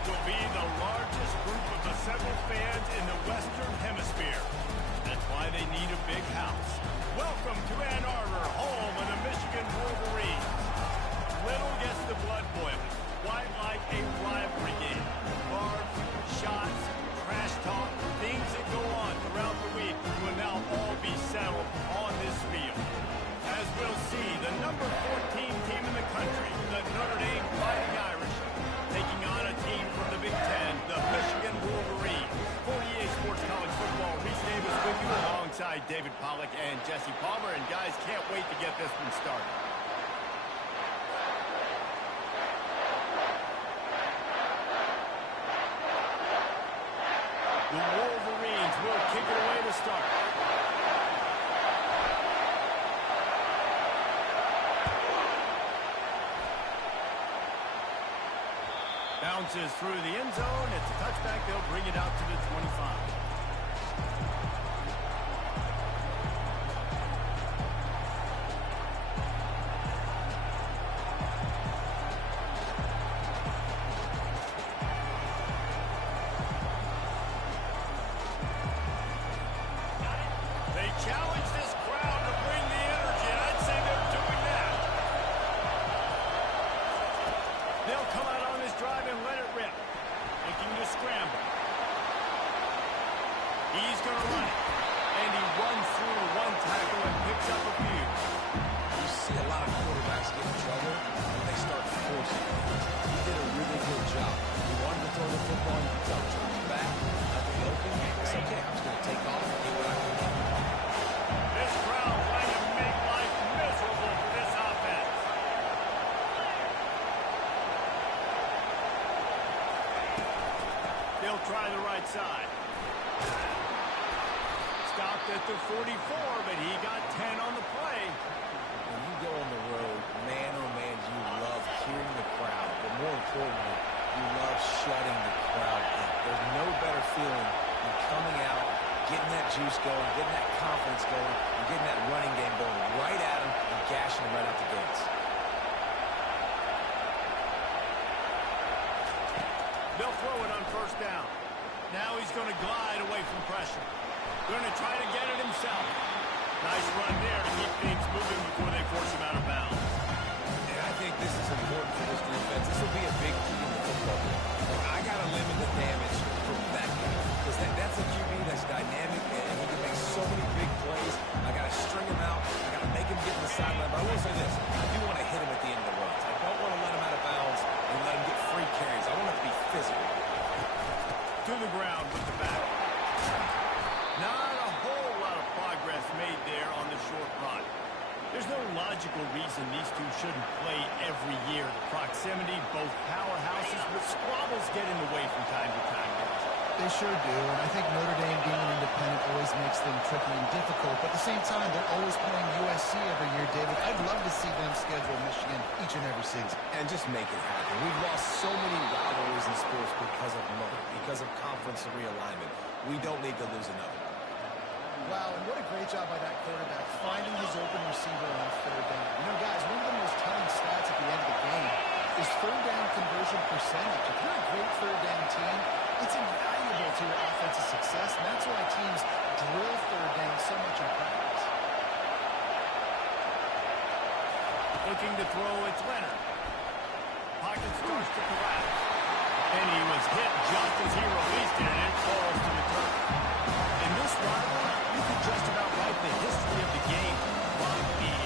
will be the largest group of assembled fans in the Western Hemisphere. That's why they need a big house. Welcome to Ann Arbor, home of the Michigan Wolverines. Little gets the blood boiling. Quite like a rivalry game. Barbs, shots, trash talk, things that go on throughout the week will now all be settled on this field. As we'll see, the number 14 team in the country, the Notre Dame Fighting Irish, taking on a team from the Big Ten, the Michigan Wolverines. 48 Sports College Football, Reese Davis with you alongside David Pollack and Jesse Palmer. And guys, can't wait to get this one started. The Wolverines will kick it away to start. Bounces through the end zone. It's a touchback. They'll bring it out to the 25. Challenge this crowd to bring the energy, and I'd say they're doing that. They'll come out on this drive and let it rip. Looking to scramble. He's going to run it. And he runs through one tackle and picks up a few. You see a lot of quarterbacks get in trouble when they start forcing things. He did a really good job. He wanted to throw the football, he turned it back, left it open. It's okay, I'm just going to take off and get what I can get. This crowd trying to make life miserable for this offense. They'll try the right side. Stopped at the 44, but he got 10 on the play. When you go on the road, man, oh man, you love hearing the crowd. But more importantly, you love shutting the crowd in. There's no better feeling than coming out, getting that juice going, getting that confidence going, and getting that running game going right at him and gashing him right out the gates. They'll throw it on first down. Now he's going to glide away from pressure. Going to try to get it himself. Nice run there to keep things moving before they force him out of bounds. And I think this is important for this defense. This will be a big key in the football game. Like, I got to limit the damage from that guy. Because that's a QB that's dynamic, and he can make so many big plays. I got to string him out. I got to make him get in the sideline. But I will say this. I do want to hit him at the end of the runs. I don't want to let him out of bounds and let him get free carries. I want it to be physical. To the ground with the back. Not a whole lot of progress made there on the short run. There's no logical reason these two shouldn't play every year. The proximity, both powerhouses, but squabbles get in the way from time to time. They sure do, and I think Notre Dame being an independent always makes them tricky and difficult, but at the same time, they're always playing USC every year, David. I'd love to see them schedule Michigan each and every season. And just make it happen. We've lost so many rivalries in sports because of money, because of conference realignment. We don't need to lose another. Wow, and what a great job by that quarterback, finding his open receiver on third down. You know, guys, one of the most telling stats at the end of the game is third down conversion percentage. If you're a great third down team, it's invaluable to your offensive success, and that's why teams drill third down so much in practice. Looking to throw, it's Leonard. Pocket starts to collapse. And he was hit just as he released it, and it falls to the turf. In this rivalry, you could just about write the history of the game. Bobby,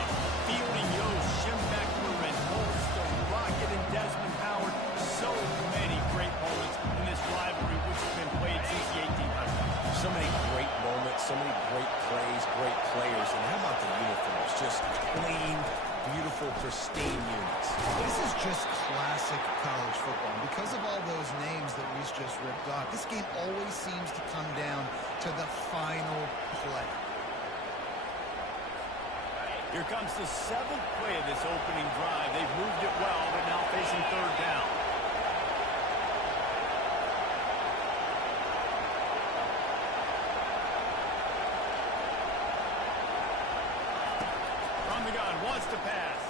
Fielding Yost, Jim Beckler, and Holston, Rocket, and Desmond Howard. So many great moments in this rivalry, which has been played since the 1800s. So many great moments, so many great plays, great players. And how about the uniforms? Just clean, beautiful, pristine units. This is just classic college football. And because of all those names that Reese just ripped off, this game always seems to come down to the final play. Here comes the 7th play of this opening drive. They've moved it well, but now facing third down. From the gun, wants to pass.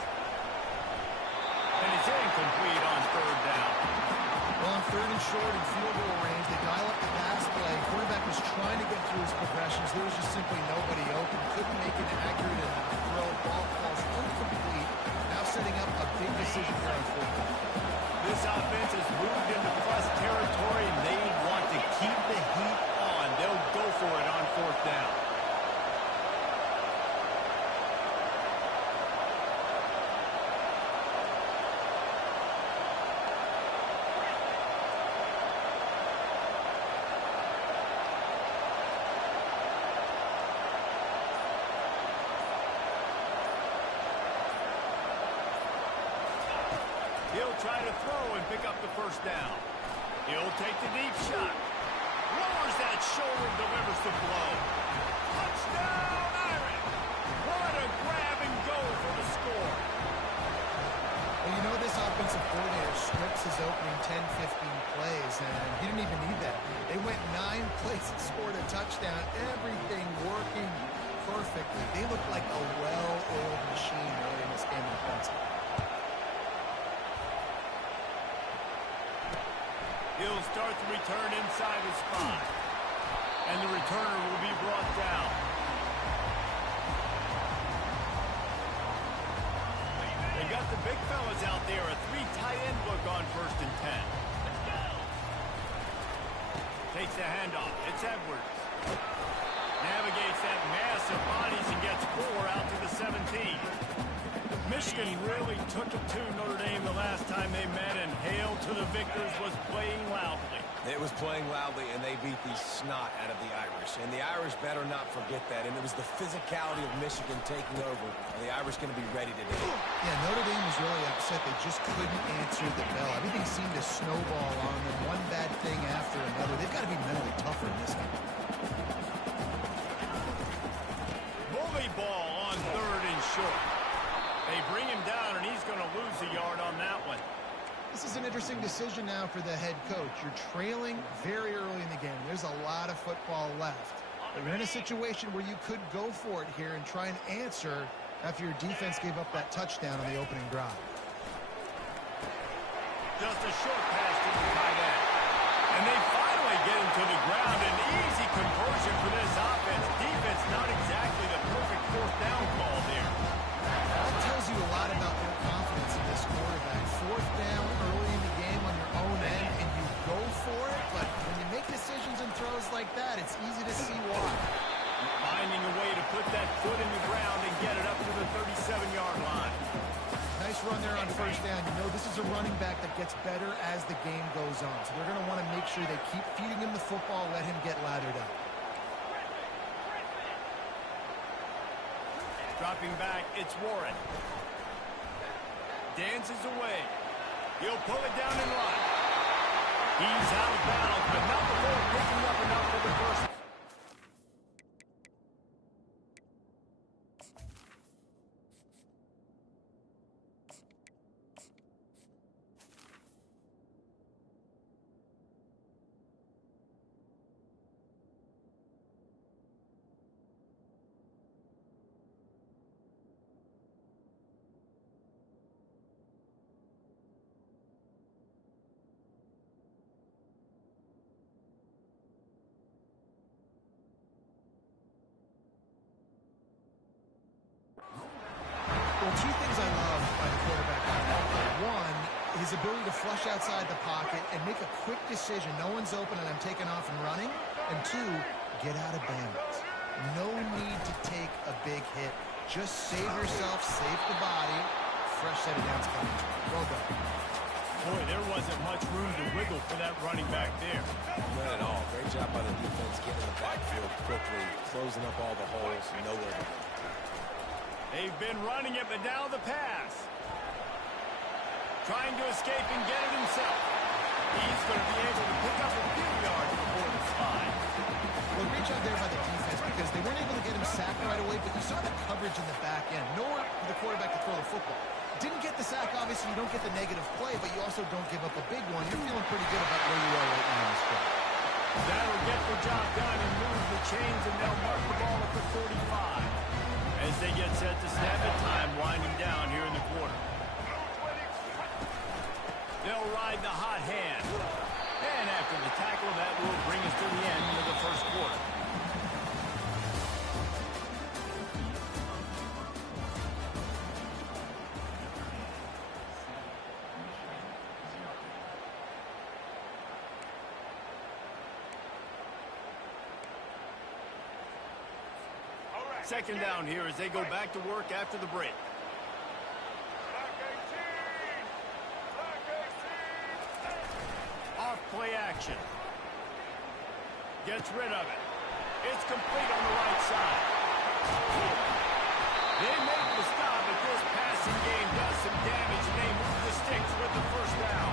And it's incomplete on third down. Well, on third and short in field goal range. They dial up the pass play. Quarterback was trying to get through his progressions. There was just simply nobody open. Couldn't make an accurate enough throw. Ball falls incomplete. Now setting up a big decision here on fourth down. This offense has moved into plus territory, and they want to keep the heat on. They'll go for it on fourth down. He'll try to throw and pick up the first down. He'll take the deep shot. Lowers that shoulder, delivers the blow. Touchdown, Irish! What a grab and go for the score. Well, you know this offensive coordinator scripts his opening 10, 15 plays, and he didn't even need that. They went 9 plays and scored a touchdown. Everything working perfectly. They look like a well-oiled machine early in this game offensively. He'll start the return inside his spot. And the returner will be brought down. They got the big fellas out there. A 3 tight end look on 1st and 10. Takes the handoff. It's Edwards. Navigates that mass of bodies and gets 4 out to the 17. Michigan really took it to Notre Dame the last time they met, and Hail to the Victors was playing loudly. It was playing loudly, and they beat the snot out of the Irish. And the Irish better not forget that. And it was the physicality of Michigan taking over. Are the Irish going to be ready today? Yeah, Notre Dame was really upset. They just couldn't answer the bell. Everything seemed to snowball on them, one bad thing after another. They've got to be mentally tougher in this game. Bully ball on 3rd and short. They bring him down, and he's going to lose a yard on that one. This is an interesting decision now for the head coach. You're trailing very early in the game. There's a lot of football left. But you're in a situation where you could go for it here and try and answer after your defense gave up that touchdown on the opening drive. Just a short pass to the tight end. And they finally get him to the ground. An easy conversion for this offense. Defense not exactly the perfect 4th down call there. That tells you a lot about their confidence in this quarterback. 4th down early in the game on your own end, and you go for it, but when you make decisions and throws like that, it's easy to see why. Finding a way to put that foot in the ground and get it up to the 37-yard line. Nice run there on 1st down. You know this is a running back that gets better as the game goes on, so they're going to want to make sure they keep feeding him the football, let him get lathered up. Dropping back, it's Warren. Dances away. He'll pull it down in line. He's out of bounds, but not before picking up enough for the first. Well, 2 things I love by the quarterback on that play. 1, his ability to flush outside the pocket and make a quick decision. No one's open and I'm taking off and running. And 2, get out of bounds. No need to take a big hit. Just save yourself, save the body. Fresh set of downs coming. Well done. Boy, there wasn't much room to wiggle for that running back there. Not at all. Great job by the defense getting in the backfield quickly, closing up all the holes, nowhere to go. They've been running it, but now the pass. Trying to escape and get it himself. He's going to be able to pick up a few yards before the slide. Well, great job there by the defense because they weren't able to get him sacked right away, but you saw the coverage in the back end. Nowhere for the quarterback to throw the football. Didn't get the sack, obviously you don't get the negative play, but you also don't give up a big one. You're feeling pretty good about where you are right now in this play. That'll get the job done and move the chains, and they'll mark the ball at the 45. As they get set to snap it, time winding down here in the quarter. They'll ride the hot hand. And after the tackle, that will bring us to the end of the first quarter. Second down here as they go back to work after the break. Off play action. Gets rid of it. It's complete on the right side. They make the stop, but this passing game does some damage, and they move the sticks with the first down.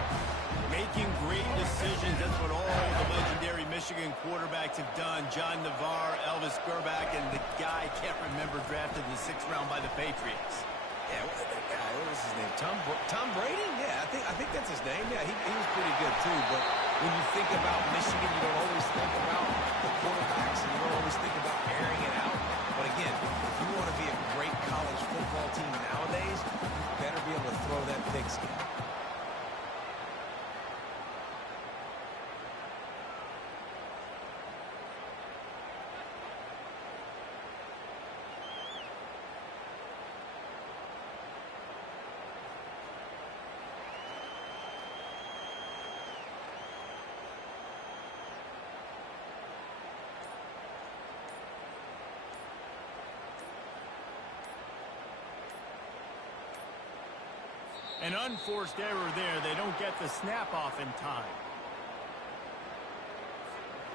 Making great decisions, that's what all the legendary Michigan quarterbacks have done. John Navarre, Elvis Gerbach, and the guy, can't remember, drafted in the 6th round by the Patriots. Yeah, that guy, what was his name? Tom Brady? Yeah, I think that's his name. Yeah, he was pretty good too. But when you think about Michigan, you don't always think about the quarterbacks, and you don't always think about airing it out. But again, if you want to be a great college football team nowadays, you better be able to throw that pigskin. An unforced error there. They don't get the snap off in time.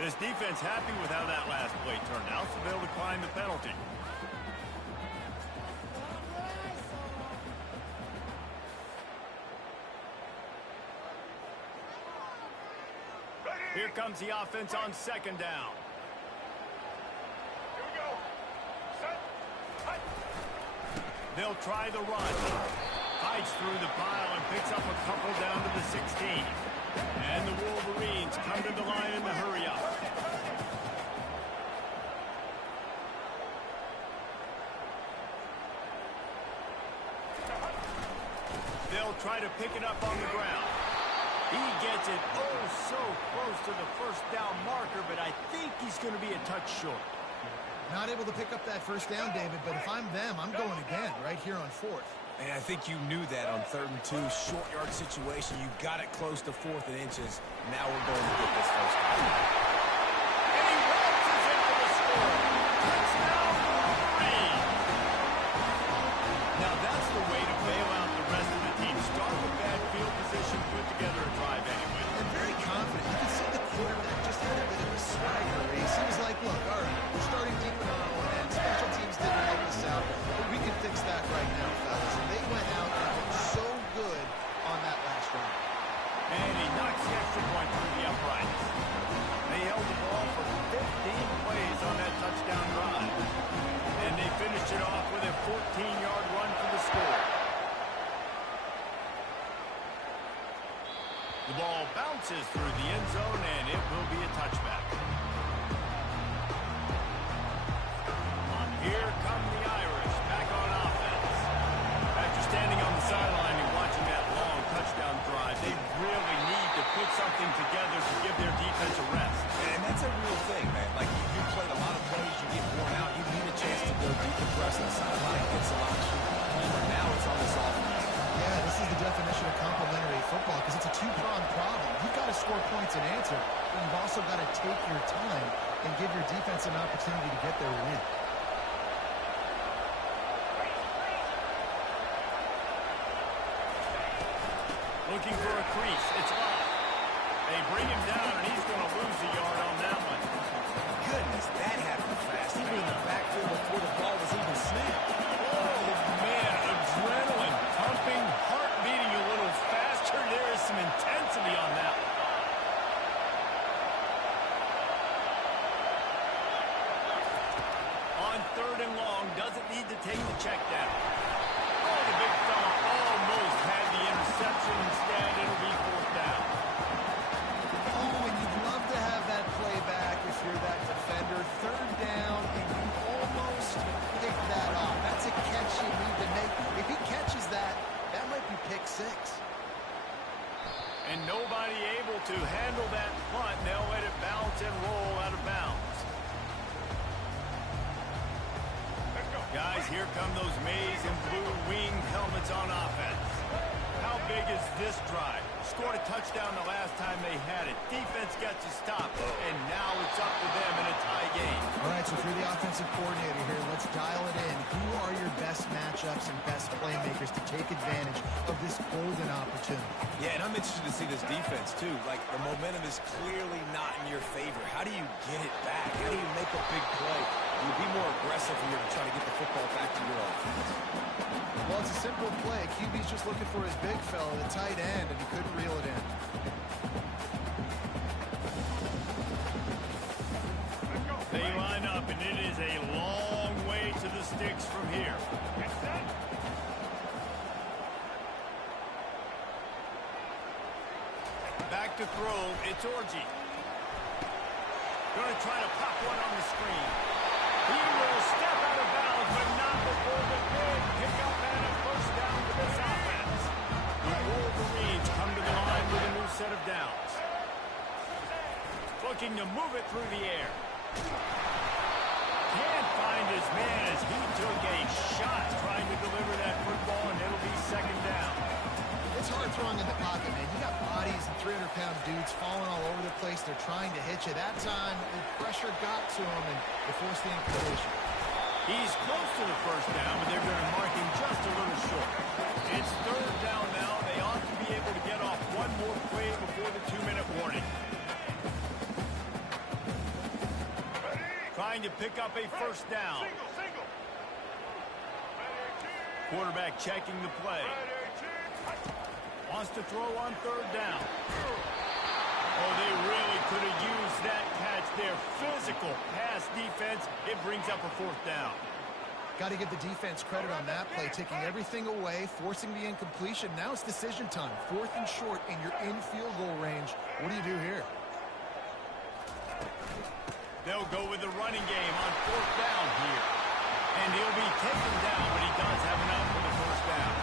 This defense happy with how that last play turned out, so they'll decline the penalty. Here comes the offense on second down. Here we go. Set. Cut. They'll try the run. Fights through the pile and picks up a couple down to the 16. And the Wolverines come to the line in the hurry up. They'll try to pick it up on the ground. He gets it so close to the first down marker, but I think he's going to be a touch short. Not able to pick up that first down, David, but if I'm them, I'm going again right here on 4th. And I think you knew that on 3rd and 2, short yard situation. You got it close to 4th and inches. Now we're going to get this first down. And he waltzes in for the score. Touchdown, Wolverine. Now that's the way to bail out the rest of the team. Start with bad field position, put together a drive anyway. And very confident. You can see the quarterback just had a bit of a swagger race. He was like, look, all right, we're starting deep in our own end. Special teams didn't help us out, but we can fix that right now, fellas. And they went out and looked so good on that last round. And he knocks the extra point through the uprights. They held the ball for 15 plays on that touchdown drive. And they finished it off with a 14-yard run for the score. The ball bounces through the end zone, and it will be a touchback. Here come the Irish, back on offense. After standing on the sideline and watching that long touchdown drive, they really need to put something together to give their defense a rest. And that's a real thing, man. Like, you played a lot of plays, you get worn out, you need a chance to go decompress on the sideline, get some oxygen. Now it's on this offense. Yeah, this is the definition of complementary football because it's a two-pronged problem. You've got to score points and answer, but you've also got to take your time and give your defense an opportunity to get their win. Looking for a crease. It's Love. They bring him down, and he's going to lose a yard on that one. Goodness, that happened fast. He was in the backfield before the ball was even snapped. Oh, man, adrenaline pumping, heart beating a little faster. There is some intensity on that one. On 3rd and long, doesn't need to take the check down. Oh, the big fella almost had the interception. Instead, it'll be 4th down. Oh, and you'd love to have that play back if you're that defender. 3rd down, and you almost pick that off. That's a catch you need to make. If he catches that, that might be pick 6. And nobody able to handle that punt. They'll let it bounce and roll out of bounds. Guys, here come those maize and blue winged helmets on offense. How big is this drive? Scored a touchdown the last time they had it. Defense gets a stop, and now it's up to them in a tie game. All right, so if you're the offensive coordinator here, let's dial it in. Who are your best matchups and best playmakers to take advantage of this golden opportunity? Yeah, and I'm interested to see this defense, too. Like, the momentum is clearly not in your favor. How do you get it back? How do you make a big play? You'll be more aggressive here to try to get the football back to your offense. Well, it's a simple play. QB's just looking for his big fella, the tight end, and he couldn't reel it in. They line up, and it is a long way to the sticks from here. Back to throw. It's Orji. Going to try to pop one on the screen. He will step out of bounds, but not before the big pickup and a first down for this offense. The Wolverines come to the line with a new set of downs. Looking to move it through the air. Can't find his man as he took a shot trying to deliver that football, and it'll be second down. It's hard throwing in the pocket, man. You got bodies and 300-pound dudes falling all over the place. They're trying to hit you. That time, the pressure got to him, and they forced the incompletion. He's close to the first down, but they're going to mark him just a little short. It's third down now. They ought to be able to get off one more play before the 2-minute warning. Trying to pick up a first down. Quarterback checking the play. Wants to throw on third down. Oh, they really could have used that catch there. Physical pass defense. It brings up a fourth down. Got to give the defense credit on that play, taking everything away, forcing the incompletion. Now it's decision time. Fourth and short, and you're in field goal range. What do you do here? They'll go with the running game on fourth down here. And he'll be taken down, but he does have enough for the first down.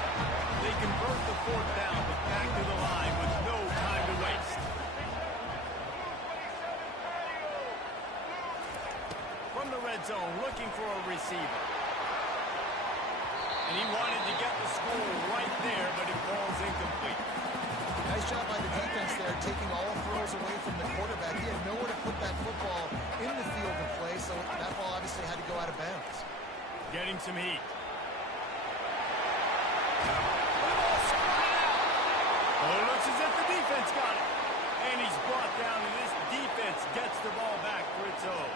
They convert the fourth down, but back to the line with no time to waste. From the red zone, looking for a receiver. And he wanted to get the score right there, but it falls incomplete. Nice job by the defense there, taking all throws away from the quarterback. He had nowhere to put that football in the field of play, so that ball obviously had to go out of bounds. Getting some heat. Oh, it looks as if the defense got it. And he's brought down, and this defense gets the ball back for its own.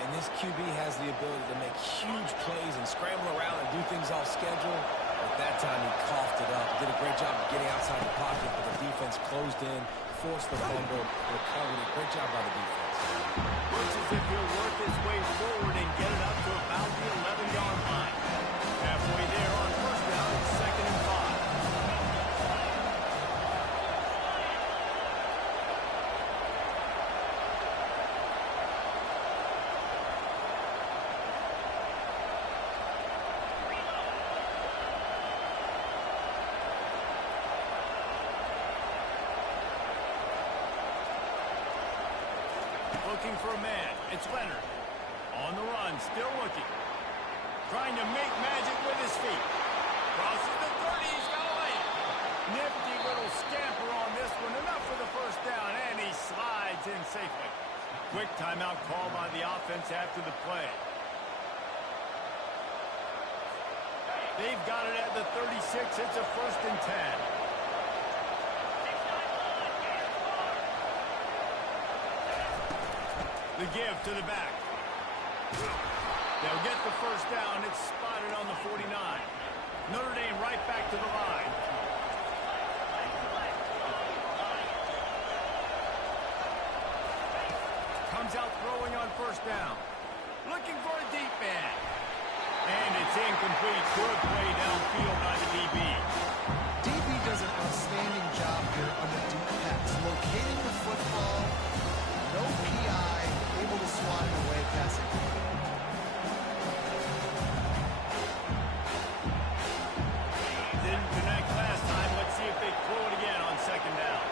And this QB has the ability to make huge plays and scramble around and do things off schedule. But that time he coughed it up. Did a great job of getting outside the pocket, but the defense closed in, forced the fumble, recovered it. Great job by the defense. Looks as if he'll work his way forward and get it up to about the 11-yard line. Halfway there on first down, it's 2nd and 5. Looking for a man. It's Leonard. On the run, still looking. Trying to make magic with his feet. Crosses the 30, he's got a lane. Nifty little scamper on this one. Enough for the first down, and he slides in safely. Quick timeout call by the offense after the play. They've got it at the 36. It's a 1st and 10. The give to the back. They'll get the first down. It's spotted on the 49. Notre Dame right back to the line. Comes out throwing on first down. Looking for a deep man. And it's incomplete. Good play downfield by the DB. DB does an outstanding job here on the deep pass. Locating the football, no PI, able to swat it away, passing. Didn't connect last time. Let's see if they throw it again on 2nd down.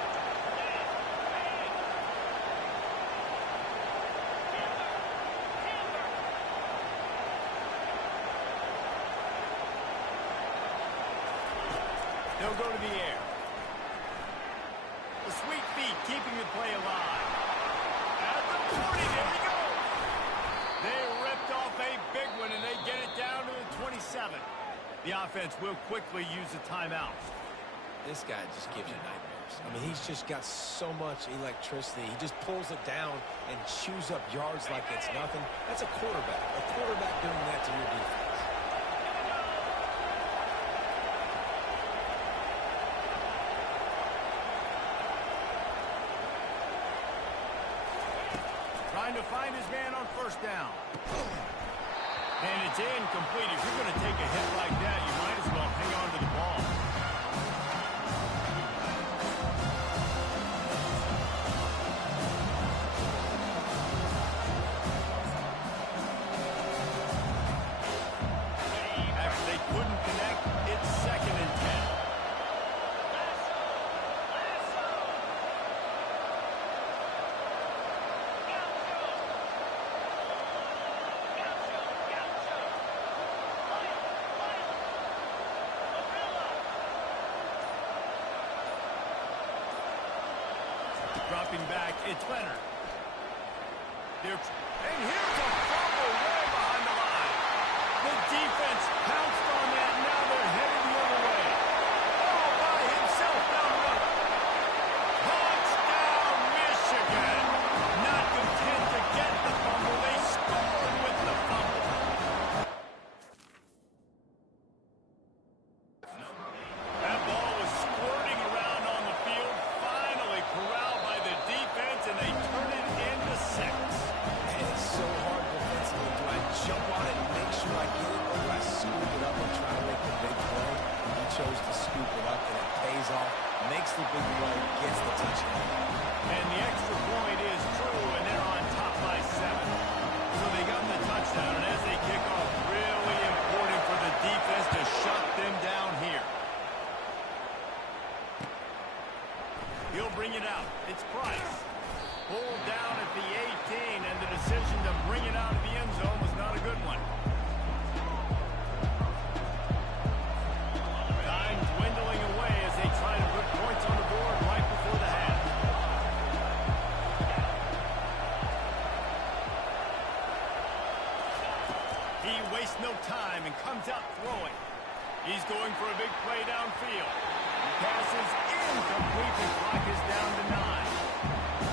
through the air. The sweet feet keeping the play alive. At the 40, there we go. They ripped off a big one, and they get it down to the 27. The offense will quickly use a timeout. This guy just gives you nightmares. I mean, he's just got so much electricity. He just pulls it down and chews up yards like it's nothing. That's a quarterback. A quarterback doing that to your defense. Trying to find his man on first down. And it's incomplete. If you're going to take a hit like that, you might as well hang on to the ball. After they couldn't connect, it's 2nd and 10. Dropping back, it's Leonard. And here's a fumble way behind the line. The defense pounced on that. Now they're headed the other way. All by himself down the road. Touchdown, Michigan. Not content to get the fumble. They scored with the fumble. That ball was squirting around on the field. Finally corralled by the defense, and they turn it into 6. And it's so hard defensively. Do I jump on it and make sure I get it, or do I scoop it up and try to make the big play? He chose to scoop it up, and it pays off, makes the big play, gets the touchdown. And the extra point is true, and they're on top by 7. So they got the touchdown, and as they kick off, really important for the defense to shut them down here. He'll bring it out. It's Price. Pulled down at the 18, and the decision to bring it out of the end zone was not a good one. Time dwindling away as they try to put points on the board right before the half. He wastes no time and comes out throwing. He's going for a big play downfield. The pass is incomplete. The clock is down to 9.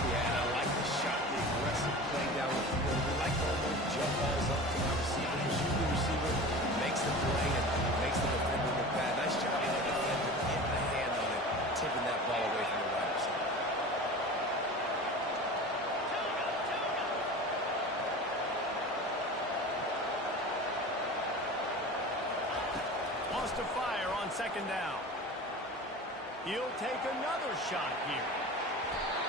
Yeah, and I like the shot, the aggressive play down the field. We like to almost jump balls up to my receiver, the shooting receiver, makes the play and makes the defender look bad. Nice job of the defender getting a hand on it, tipping that ball away from the wide receiver. Wants to fire on 2nd down. He'll take another shot here.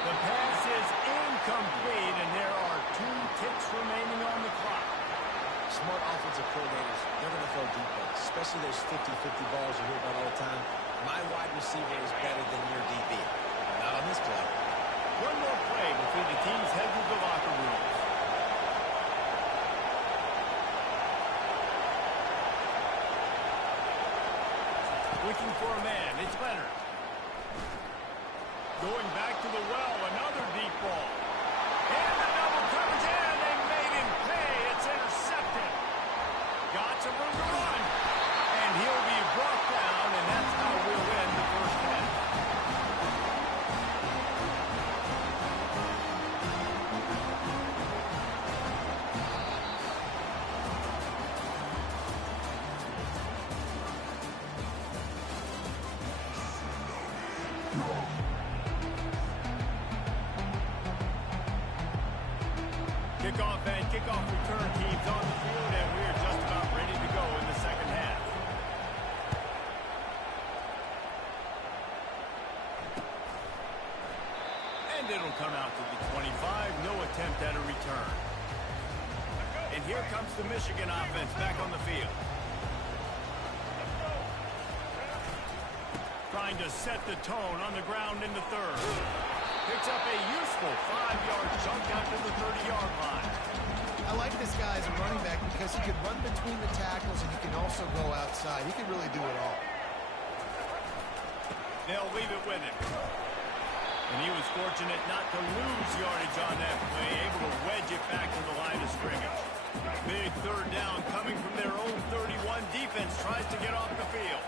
The pass is incomplete, and there are 2 ticks remaining on the clock. Smart offensive coordinators, they're going to throw deep balls, especially those 50-50 balls you hear about all the time. My wide receiver is better than your DB. Not on this play. One more play before the teams head to the locker rooms. Looking for a man, it's Leonard. Going back to the well, another deep ball. And the double coverage, and they made him pay. It's intercepted. Got some room to run. And he'll be brought down, and that's how we'll end the first half. Kickoff and kickoff return teams on the field, and we're just about ready to go in the second half. And it'll come out to the 25. No attempt at a return. And here comes the Michigan offense back on the field. Trying to set the tone on the ground in the 3rd. Picks up a useful 5-yard chunk out to the 30-yard line. I like this guy as a running back because he can run between the tackles and he can also go outside. He can really do it all. They'll leave it with him. And he was fortunate not to lose yardage on that play, able to wedge it back to the line of scrimmage. Big third down coming from their own 31. Defense tries to get off the field.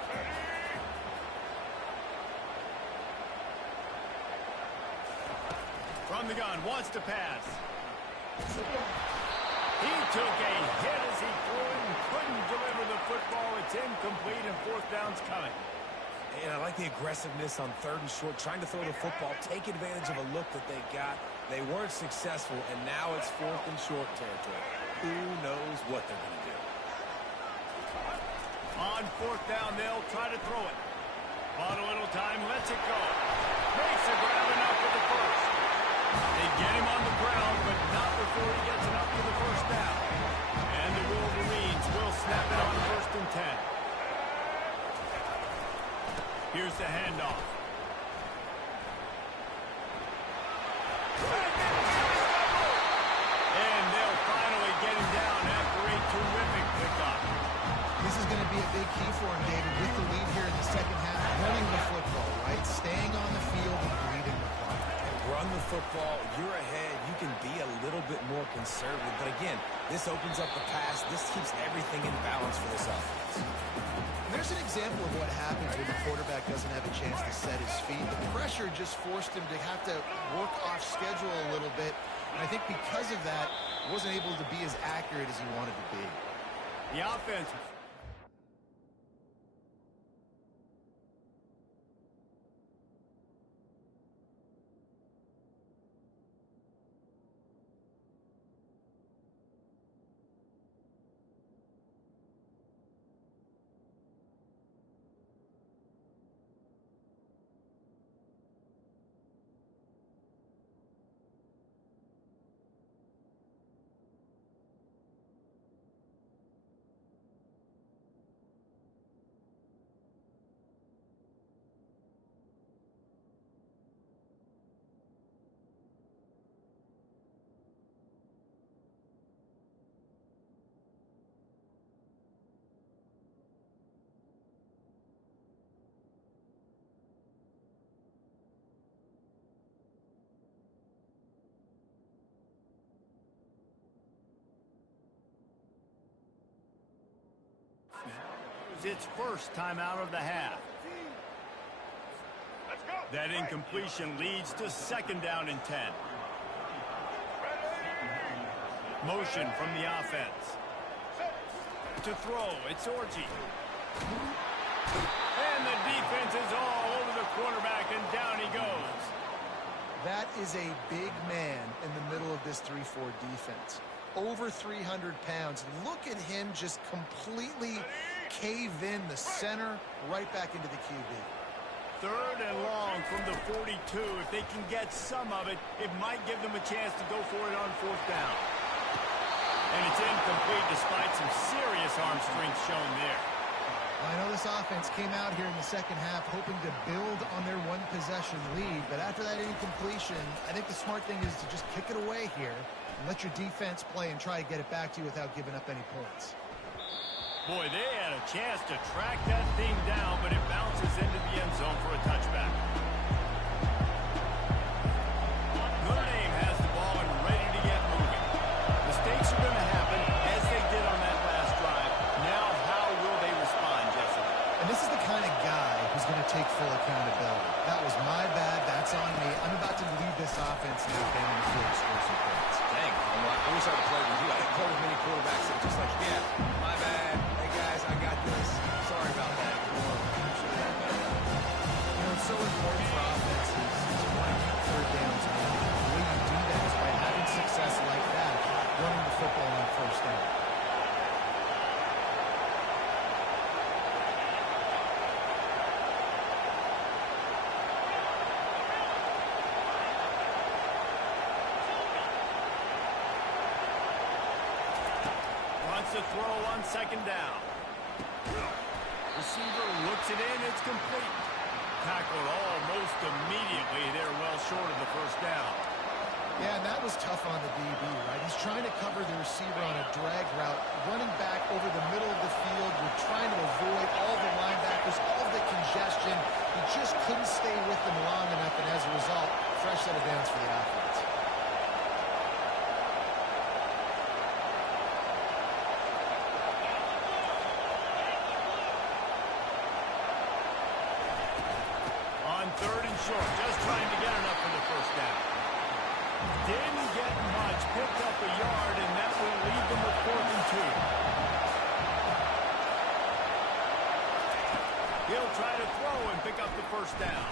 From the gun, wants to pass. He took a hit as he threw it and couldn't deliver the football. It's incomplete and fourth down's coming. And I like the aggressiveness on third and short, trying to throw the football, take advantage of a look that they got. They weren't successful, and now it's fourth and short territory. Who knows what they're going to do? On fourth down, they'll try to throw it. Bought a little time, lets it go. Makes a grab enough for the first. They get him on the ground, but not before he gets enough for the first down. And the Wolverines will snap it on first and 10. Here's the handoff. And they'll finally get him down after a terrific pickup. This is going to be a big key for him, David, with the lead here in the second half. Running the football, right? Staying on the field and bleeding the clock. Run the football, you're ahead, you can be a little bit more conservative. But again, this opens up the pass. This keeps everything in balance for this offense. There's an example of what happens when the quarterback doesn't have a chance to set his feet. The pressure just forced him to have to work off schedule a little bit. And I think because of that, wasn't able to be as accurate as he wanted to be. The offense. Its first time out of the half. That incompletion leads to second down and 10. Motion from the offense. To throw, it's Orji. And the defense is all over the quarterback, and down he goes. That is a big man in the middle of this 3-4 defense. Over 300 pounds. Look at him just completely cave in the center, right back into the QB. Third and long from the 42. If they can get some of it, it might give them a chance to go for it on fourth down. And it's incomplete despite some serious arm strength shown there. I know this offense came out here in the second half hoping to build on their one-possession lead, but after that incompletion, I think the smart thing is to just kick it away here and let your defense play and try to get it back to you without giving up any points. Boy, they had a chance to track that thing down, but it bounces into the end zone for a touchback. Notre Dame has the ball and ready to get moving. Mistakes are going to happen, as they did on that last drive. Now, how will they respond, Jesse? And this is the kind of guy who's going to take full accountability. That was my bad. That's on me. I'm about to lead this offense now down the field, score some points. Dang, I wish I could play with you. I didn't play with many quarterbacks that are just like, yeah, my bad. Hey, guys, I got this. Sorry about that. You know, it's so important for offenses to want to keep third downs going. The way you do that is by having success like that, running the football on first down. To throw on second down. Receiver looks it in. It's complete. Tackled almost immediately. They're well short of the first down. Yeah, and that was tough on the DB, right? He's trying to cover the receiver on a drag route, running back over the middle of the field. We're trying to avoid all the linebackers, all the congestion. He just couldn't stay with them long enough, and as a result, fresh set of downs for the offense. On 3rd and short, just trying to get enough for the first down. Didn't get much, picked up a yard, and that will leave them with 4th and 2. He'll try to throw and pick up the first down.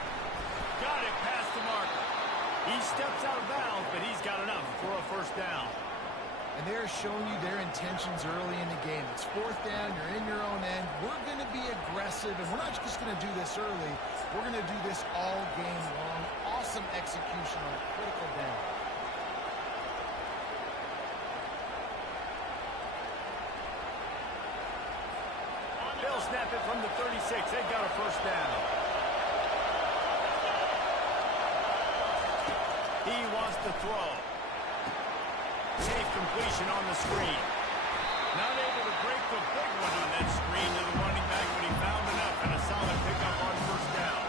Got it past the marker. He steps out of bounds, but he's got enough for a first down. And they're showing you their intentions early in the game. It's 4th down, you're in your own end. We're going to be aggressive, and we're not just going to do this early. We're going to do this all game long. Awesome execution on a critical down. They'll snap it from the 36. They've got a first down. He wants to throw. Safe completion on the screen. Not able to break the big one on that screen to the running back, but he found enough and a solid pickup on first down.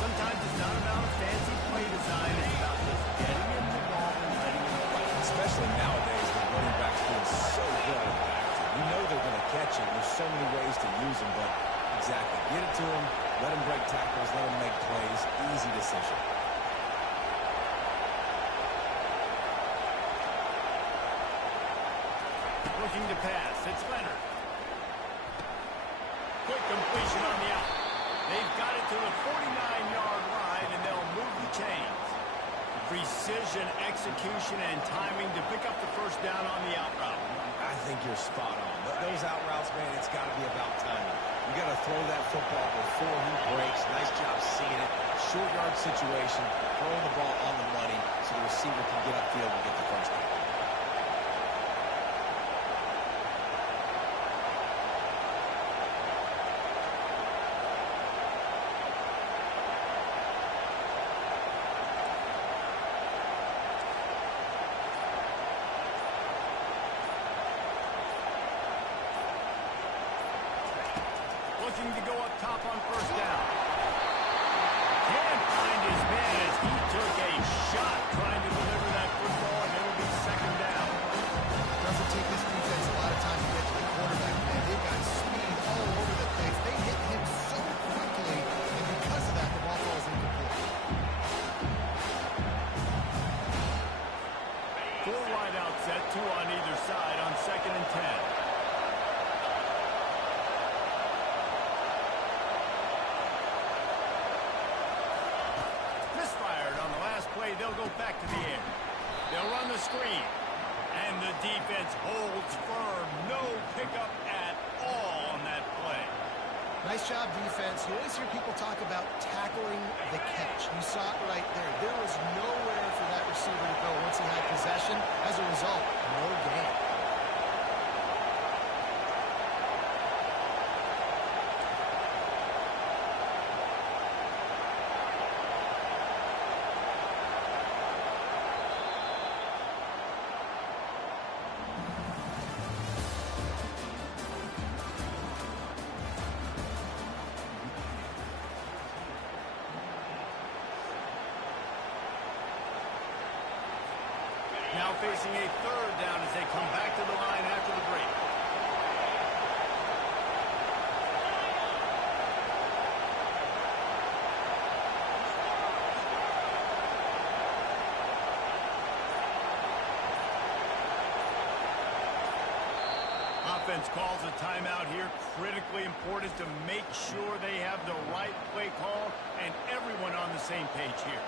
Sometimes it's not about a fancy play design. It's about just getting him the ball and letting him play. Especially nowadays when running backs feel so good at the backfield. You know they're going to catch it. There's so many ways to use them, but exactly. Get it to them, let them break tackles, let them make plays. Easy decision. Looking to pass. It's Leonard. Quick completion on the out. They've got it to the 49-yard line, and they'll move the chains. Precision, execution, and timing to pick up the first down on the out route. I think you're spot on. Those out routes, man, it's got to be about timing. You got to throw that football before he breaks. Nice job seeing it. Short yard situation, throwing the ball on the money so the receiver can get upfield and get the first down. Looking to go up top on first down. Can't find his man as he took a shot trying to deliver that football, and it'll be 2nd down. Doesn't take this defense a lot of time to get to the quarterback, man. They've got speed all over the place. They hit him so quickly, and because of that, the ball falls incomplete. 4 wide out set, 2 on either side on 2nd and 10. They'll go back to the air. They'll run the screen. And the defense holds firm. No pickup at all on that play. Nice job, defense. You always hear people talk about tackling the catch. You saw it right there. There was nowhere for that receiver to go once he had possession. As a result, no gain. Now facing a 3rd down as they come back to the line after the break. Offense calls a timeout here. Critically important to make sure they have the right play call and everyone on the same page here.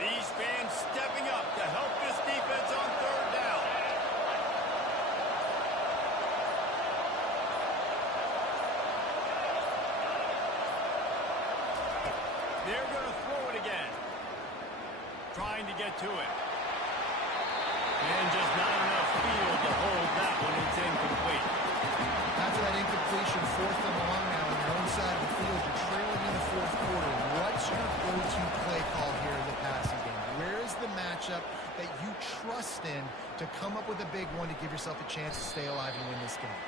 These fans stepping up to help this defense on 3rd down. They're going to throw it again. Trying to get to it. And just not enough field to hold that one. It's incomplete. After that incompletion, 4th and long now on your own side of the field. You're trailing in the 4th quarter. What's your go-to play call here in the passing game? Where is the matchup that you trust in to come up with a big one to give yourself a chance to stay alive and win this game?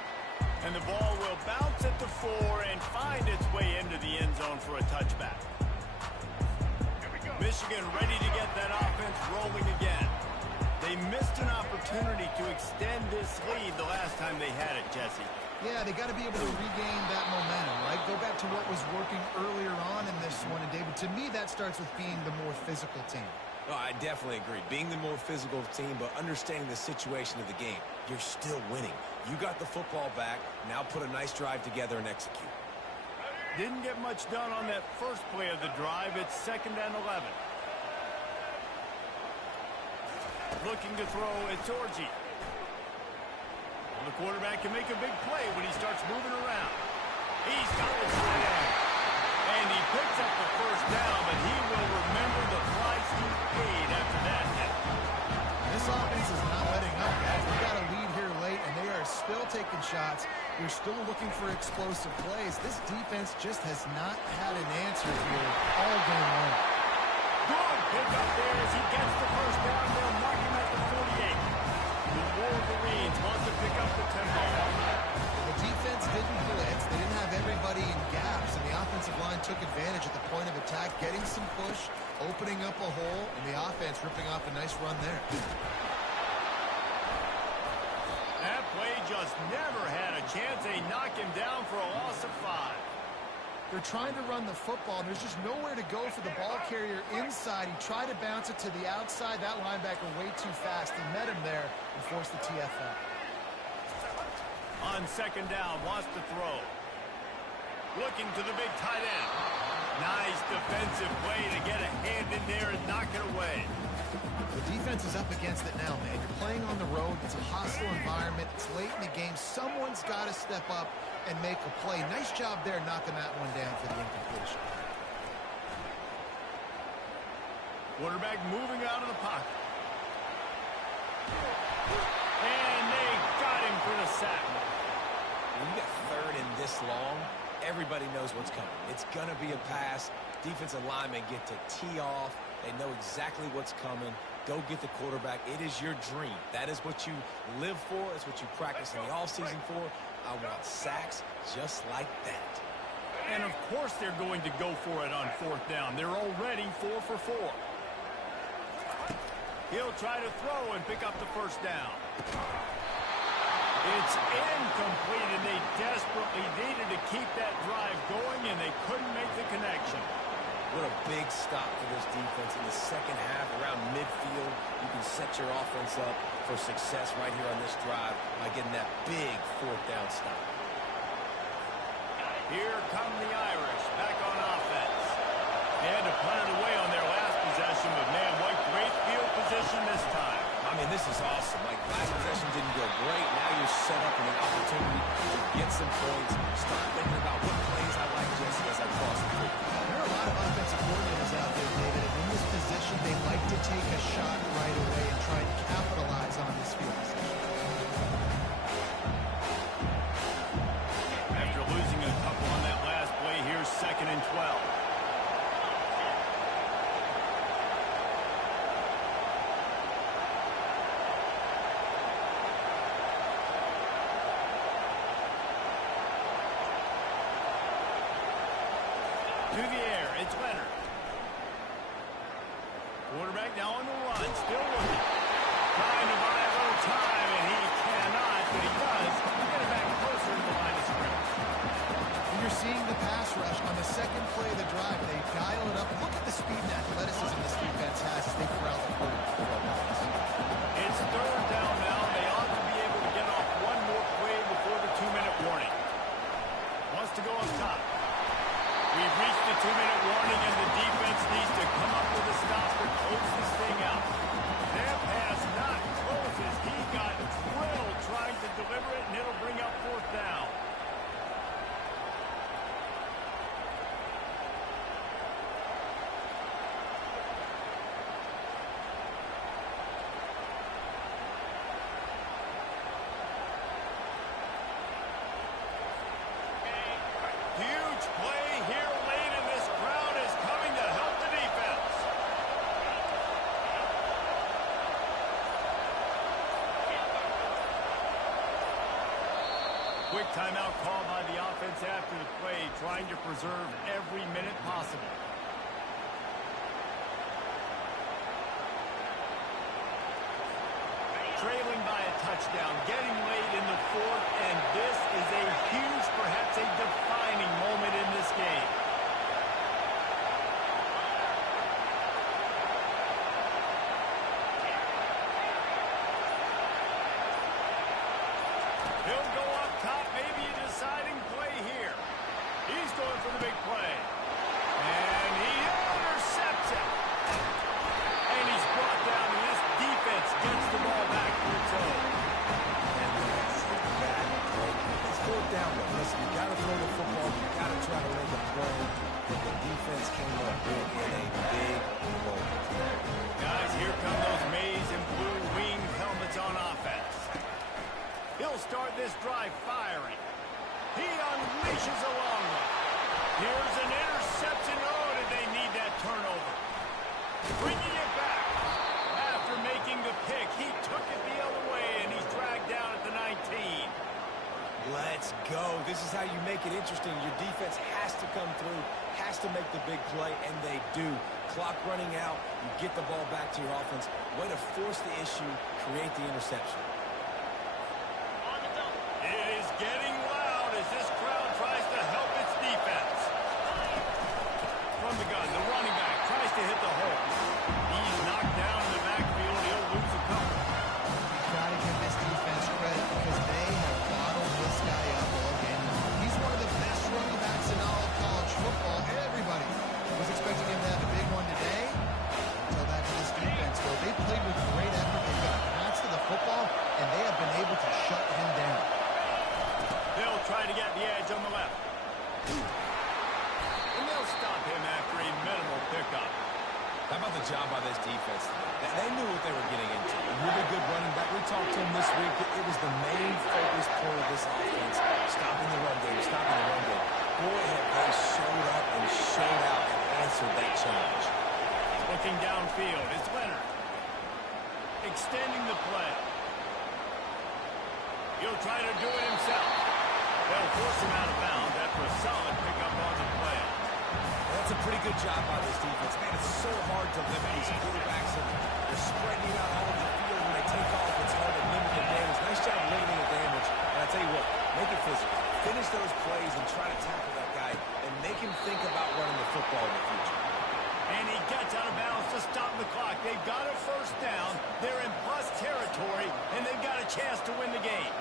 And the ball will bounce at the 4 and find its way into the end zone for a touchback. Michigan ready to get that offense rolling again. They missed an opportunity to extend this lead the last time they had it, Jesse. Yeah, they got to be able to regain that momentum, right? Go back to what was working earlier on in this one. And, David, to me, that starts with being the more physical team. Oh, I definitely agree. Being the more physical team, but understanding the situation of the game. You're still winning. You got the football back. Now put a nice drive together and execute. Didn't get much done on that first play of the drive. It's 2nd and 11. Looking to throw, it's Orji. The quarterback can make a big play when he starts moving around. He's got the slam. And he picks up the first down, but he will remember the price he paid after that hit. This offense is not letting up, guys. They've got a lead here late, and they are still taking shots. They're still looking for explosive plays. This defense just has not had an answer here all game long. Good pick up there as he gets the first down. They'll mark him at the 48. The Wolverines want to pick up the tempo. The defense didn't blitz. They didn't have everybody in gaps, and the offensive line took advantage at the point of attack, getting some push, opening up a hole, and the offense ripping off a nice run there. That play just never had a chance. They knock him down for a loss of 5. They're trying to run the football, and there's just nowhere to go for the ball carrier inside. He tried to bounce it to the outside. That linebacker way too fast. He met him there and forced the TFL. On 2nd down, wants to throw. Looking to the big tight end. Nice defensive play to get a hand in there and knock it away. The defense is up against it now, man. You're playing on the road. It's a hostile environment. It's late in the game. Someone's got to step up and make a play. Nice job there knocking that one down for the incompletion. Quarterback moving out of the pocket. And they got him for the sack. When you got 3rd and this long, everybody knows what's coming. It's going to be a pass. Defensive linemen get to tee off. They know exactly what's coming. Go get the quarterback. It is your dream. That is what you live for. It's what you practice in the offseason for. I want sacks just like that. And, of course, they're going to go for it on 4th down. They're already 4 for 4. He'll try to throw and pick up the first down. It's incomplete, and they desperately needed to keep that drive going, and they couldn't make the connection. What a big stop for this defense in the second half. Around midfield, you can set your offense up for success right here on this drive by getting that big 4th down stop. Here come the Irish back on offense. They had to punt it away on their last possession, but man, what great field position this time. I mean, this is awesome. Like, last possession didn't go great. Now you're set up with an opportunity to get some points. Start thinking about what plays I like, Jesse, as I cross the field. There are a lot of offensive coordinators out there, David, and in this position, they like to take a shot right away and try and capitalize on this field position. After losing a couple on that last play, here's 2nd and 12. To the air, it's Leonard. Quarterback now on the run, still looking. Trying to buy a little time, and he cannot, but he does. Get it back closer to the line of scrimmage. And you're seeing the pass rush on the second play of the drive. They dial it up. Look at the speed and athleticism this defense has as they corral the quarterback. It's 3rd down now. They ought to be able to get off one more play before the 2-minute warning. Wants to go up top. We've reached the 2-minute warning, and the defense needs to come up with a stop to close this thing out. That pass not close as he got drilled trying to deliver it, and it'll bring up 4th down. Quick timeout call by the offense after the play, trying to preserve every minute possible. Trailing by a touchdown, getting late in the fourth, and this is a huge, perhaps a defining moment in this game. He'll go up top, maybe a deciding play here. He's going for the big play. And he intercepts it. And he's brought down, and this defense gets the ball back to its own. And that's a bad play. It's fourth down, but listen, you got to throw the football. You got to try to make a play. But the defense came up big in a big moment. Guys, here come those maize and blue winged helmets on offense. He'll start this drive firing. He unleashes a long one. Here's an interception. Oh, did they need that turnover? Bringing it back. After making the pick, he took it the other way, and he's dragged down at the 19. Let's go. This is how you make it interesting. Your defense has to come through, has to make the big play, and they do. Clock running out, you get the ball back to your offense. Way to force the issue, create the interception. It is getting loud as this crowd tries to help its defense. From the gun, the running back tries to hit the hole. He's knocked down in the backfield. He'll lose a couple. You got to give this defense credit because they have bottled this guy up all game long. He's one of the best running backs in all of college football. Everybody was expecting him to have a big one today. Until that to this defense, though. They played with great effort. They've got paths to the football, and they have been able to shut him down. They'll try to get the edge on the left. And they'll stop him after a minimal pickup. How about the job by this defense? They knew what they were getting into. A really good running back. We talked to him this week. It was the main focus point of this offense. Stopping the run game, stopping the run game. Boy, have they showed up and showed out and answered that challenge. Looking downfield is Leonard. Extending the play. He'll try to do it himself. They'll force him out of bounds after a solid pickup on the play. That's a pretty good job by this defense. Man, it's so hard to limit these quarterbacks, and they're spreading out all over the field when they take off. It's hard to limit the damage. Nice job limiting the damage. And I tell you what, make it physical. Finish those plays and try to tackle that guy and make him think about running the football in the future. And he gets out of bounds to stop the clock. They've got a first down. They're in plus territory, and they've got a chance to win the game.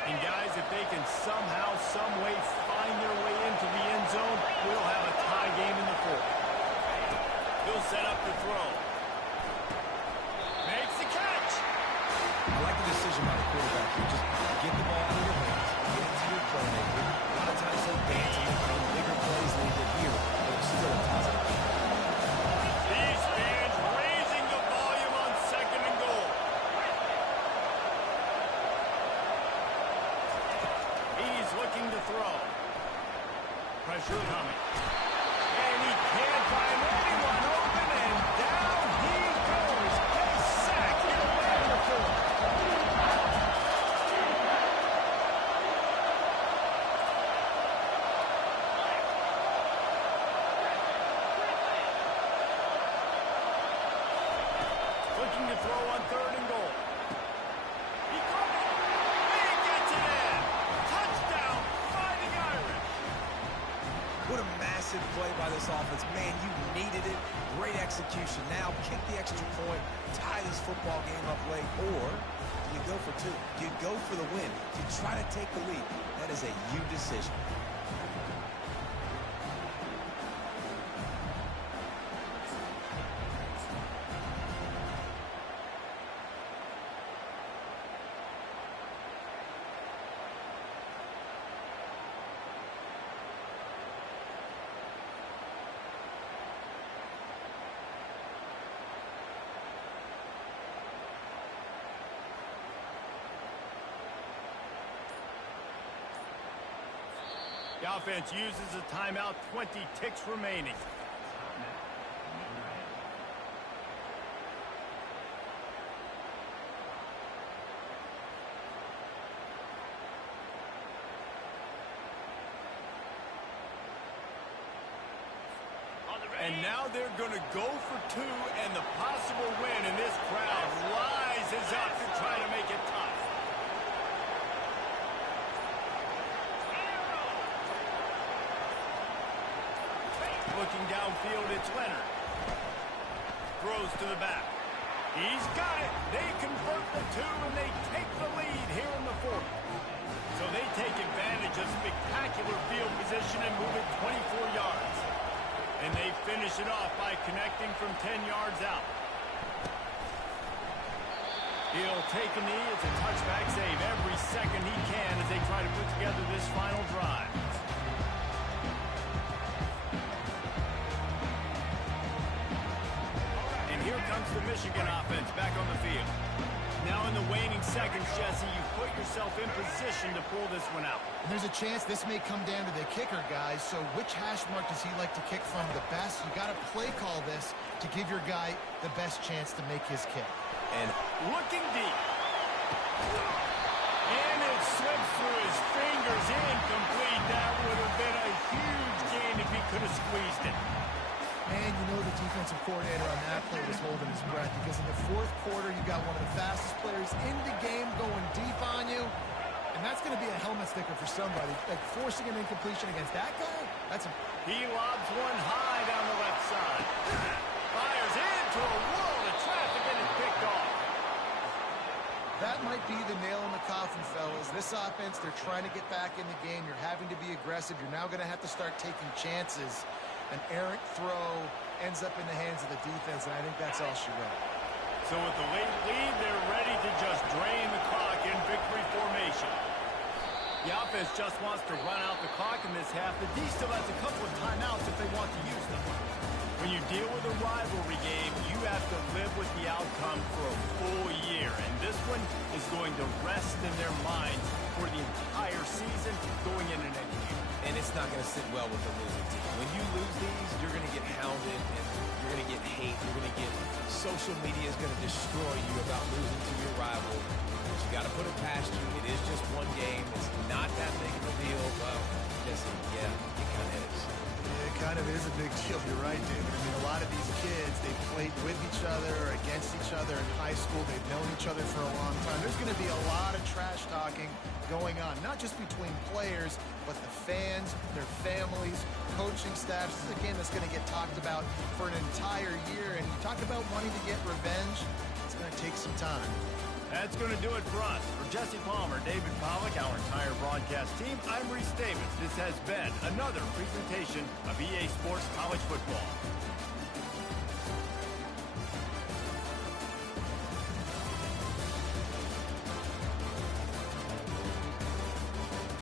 And guys, if they can somehow, some way find their way into the end zone, we'll have a tie game in the fourth. He'll set up the throw. Makes the catch. I like the decision by the quarterback here. Just get the ball out of your hands, get it to your playmaker. A lot of times they dance and they make bigger plays than they did here, but it's still a touchdown. These fans raising the volume on second and goal. He's looking to throw. Pressure coming. And he can't find anyone open, and down he goes. A sack. He'll land the fourth. Looking to throw on third and goal. He caught it. He gets it in. Touchdown, Fighting Irish. What a massive play by this offense. Man, you needed it. Great execution. Now kick the extra point, tie this football game up late, or do you go for two? Do you go for the win? Do you try to take the lead? That is a you decision. The offense uses a timeout, 20 ticks remaining. And now they're going to go for two, and the possible win, and this crowd rises up to try to make it tough. Looking downfield, it's Leonard. Throws to the back. He's got it. They convert the two, and they take the lead here in the fourth. So they take advantage of spectacular field position and move it 24 yards. And they finish it off by connecting from 10 yards out. He'll take a knee. It's a touchback save every second he can as they try to put together this final drive. And here comes the Michigan offense back on the field. Now in the waning seconds, Jesse, you put yourself in position to pull this one out. And there's a chance this may come down to the kicker, guys. So which hash mark does he like to kick from the best? You got to play call this to give your guy the best chance to make his kick. And looking deep. And it slips through his fingers. Incomplete. That would have been a huge gain if he could have squeezed it. Man, you know the defensive coordinator on that play was holding his breath because in the fourth quarter, you got one of the fastest players in the game going deep on you. And that's going to be a helmet sticker for somebody. Like forcing an incompletion against that guy, that's a... He lobs one high down the left side. Fires into a world of traffic and it's picked off. That might be the nail in the coffin, fellas. This offense, they're trying to get back in the game. You're having to be aggressive. You're now going to have to start taking chances. An errant throw ends up in the hands of the defense, and I think that's all she wrote. So with the late lead, they're ready to just drain the clock in victory formation. The offense just wants to run out the clock in this half. The D still has a couple of timeouts if they want to use them. When you deal with a rivalry game, you have to live with the outcome for a full year, and this one is going to rest in their minds for the entire season going into next year. And it's not going to sit well with the losing team. When you lose these, you're going to get hounded, and you're going to get hate. You're going to get social media is going to destroy you about losing to your rival. But you got to put it past you. It is just one game. It's not that big of a deal. Well, Jesse, yeah, it kind of is. It kind of is a big deal. You're right, David. I mean, a lot of these kids, they've played with each other or against each other in high school. They've known each other for a long time. There's going to be a lot of trash talking going on, not just between players, but the fans, their families, coaching staffs. This is a game that's going to get talked about for an entire year. And you talk about wanting to get revenge, it's going to take some time. That's going to do it for us. For Jesse Palmer, David Pollack, our entire broadcast team, I'm Reese Davis. This has been another presentation of EA Sports College Football.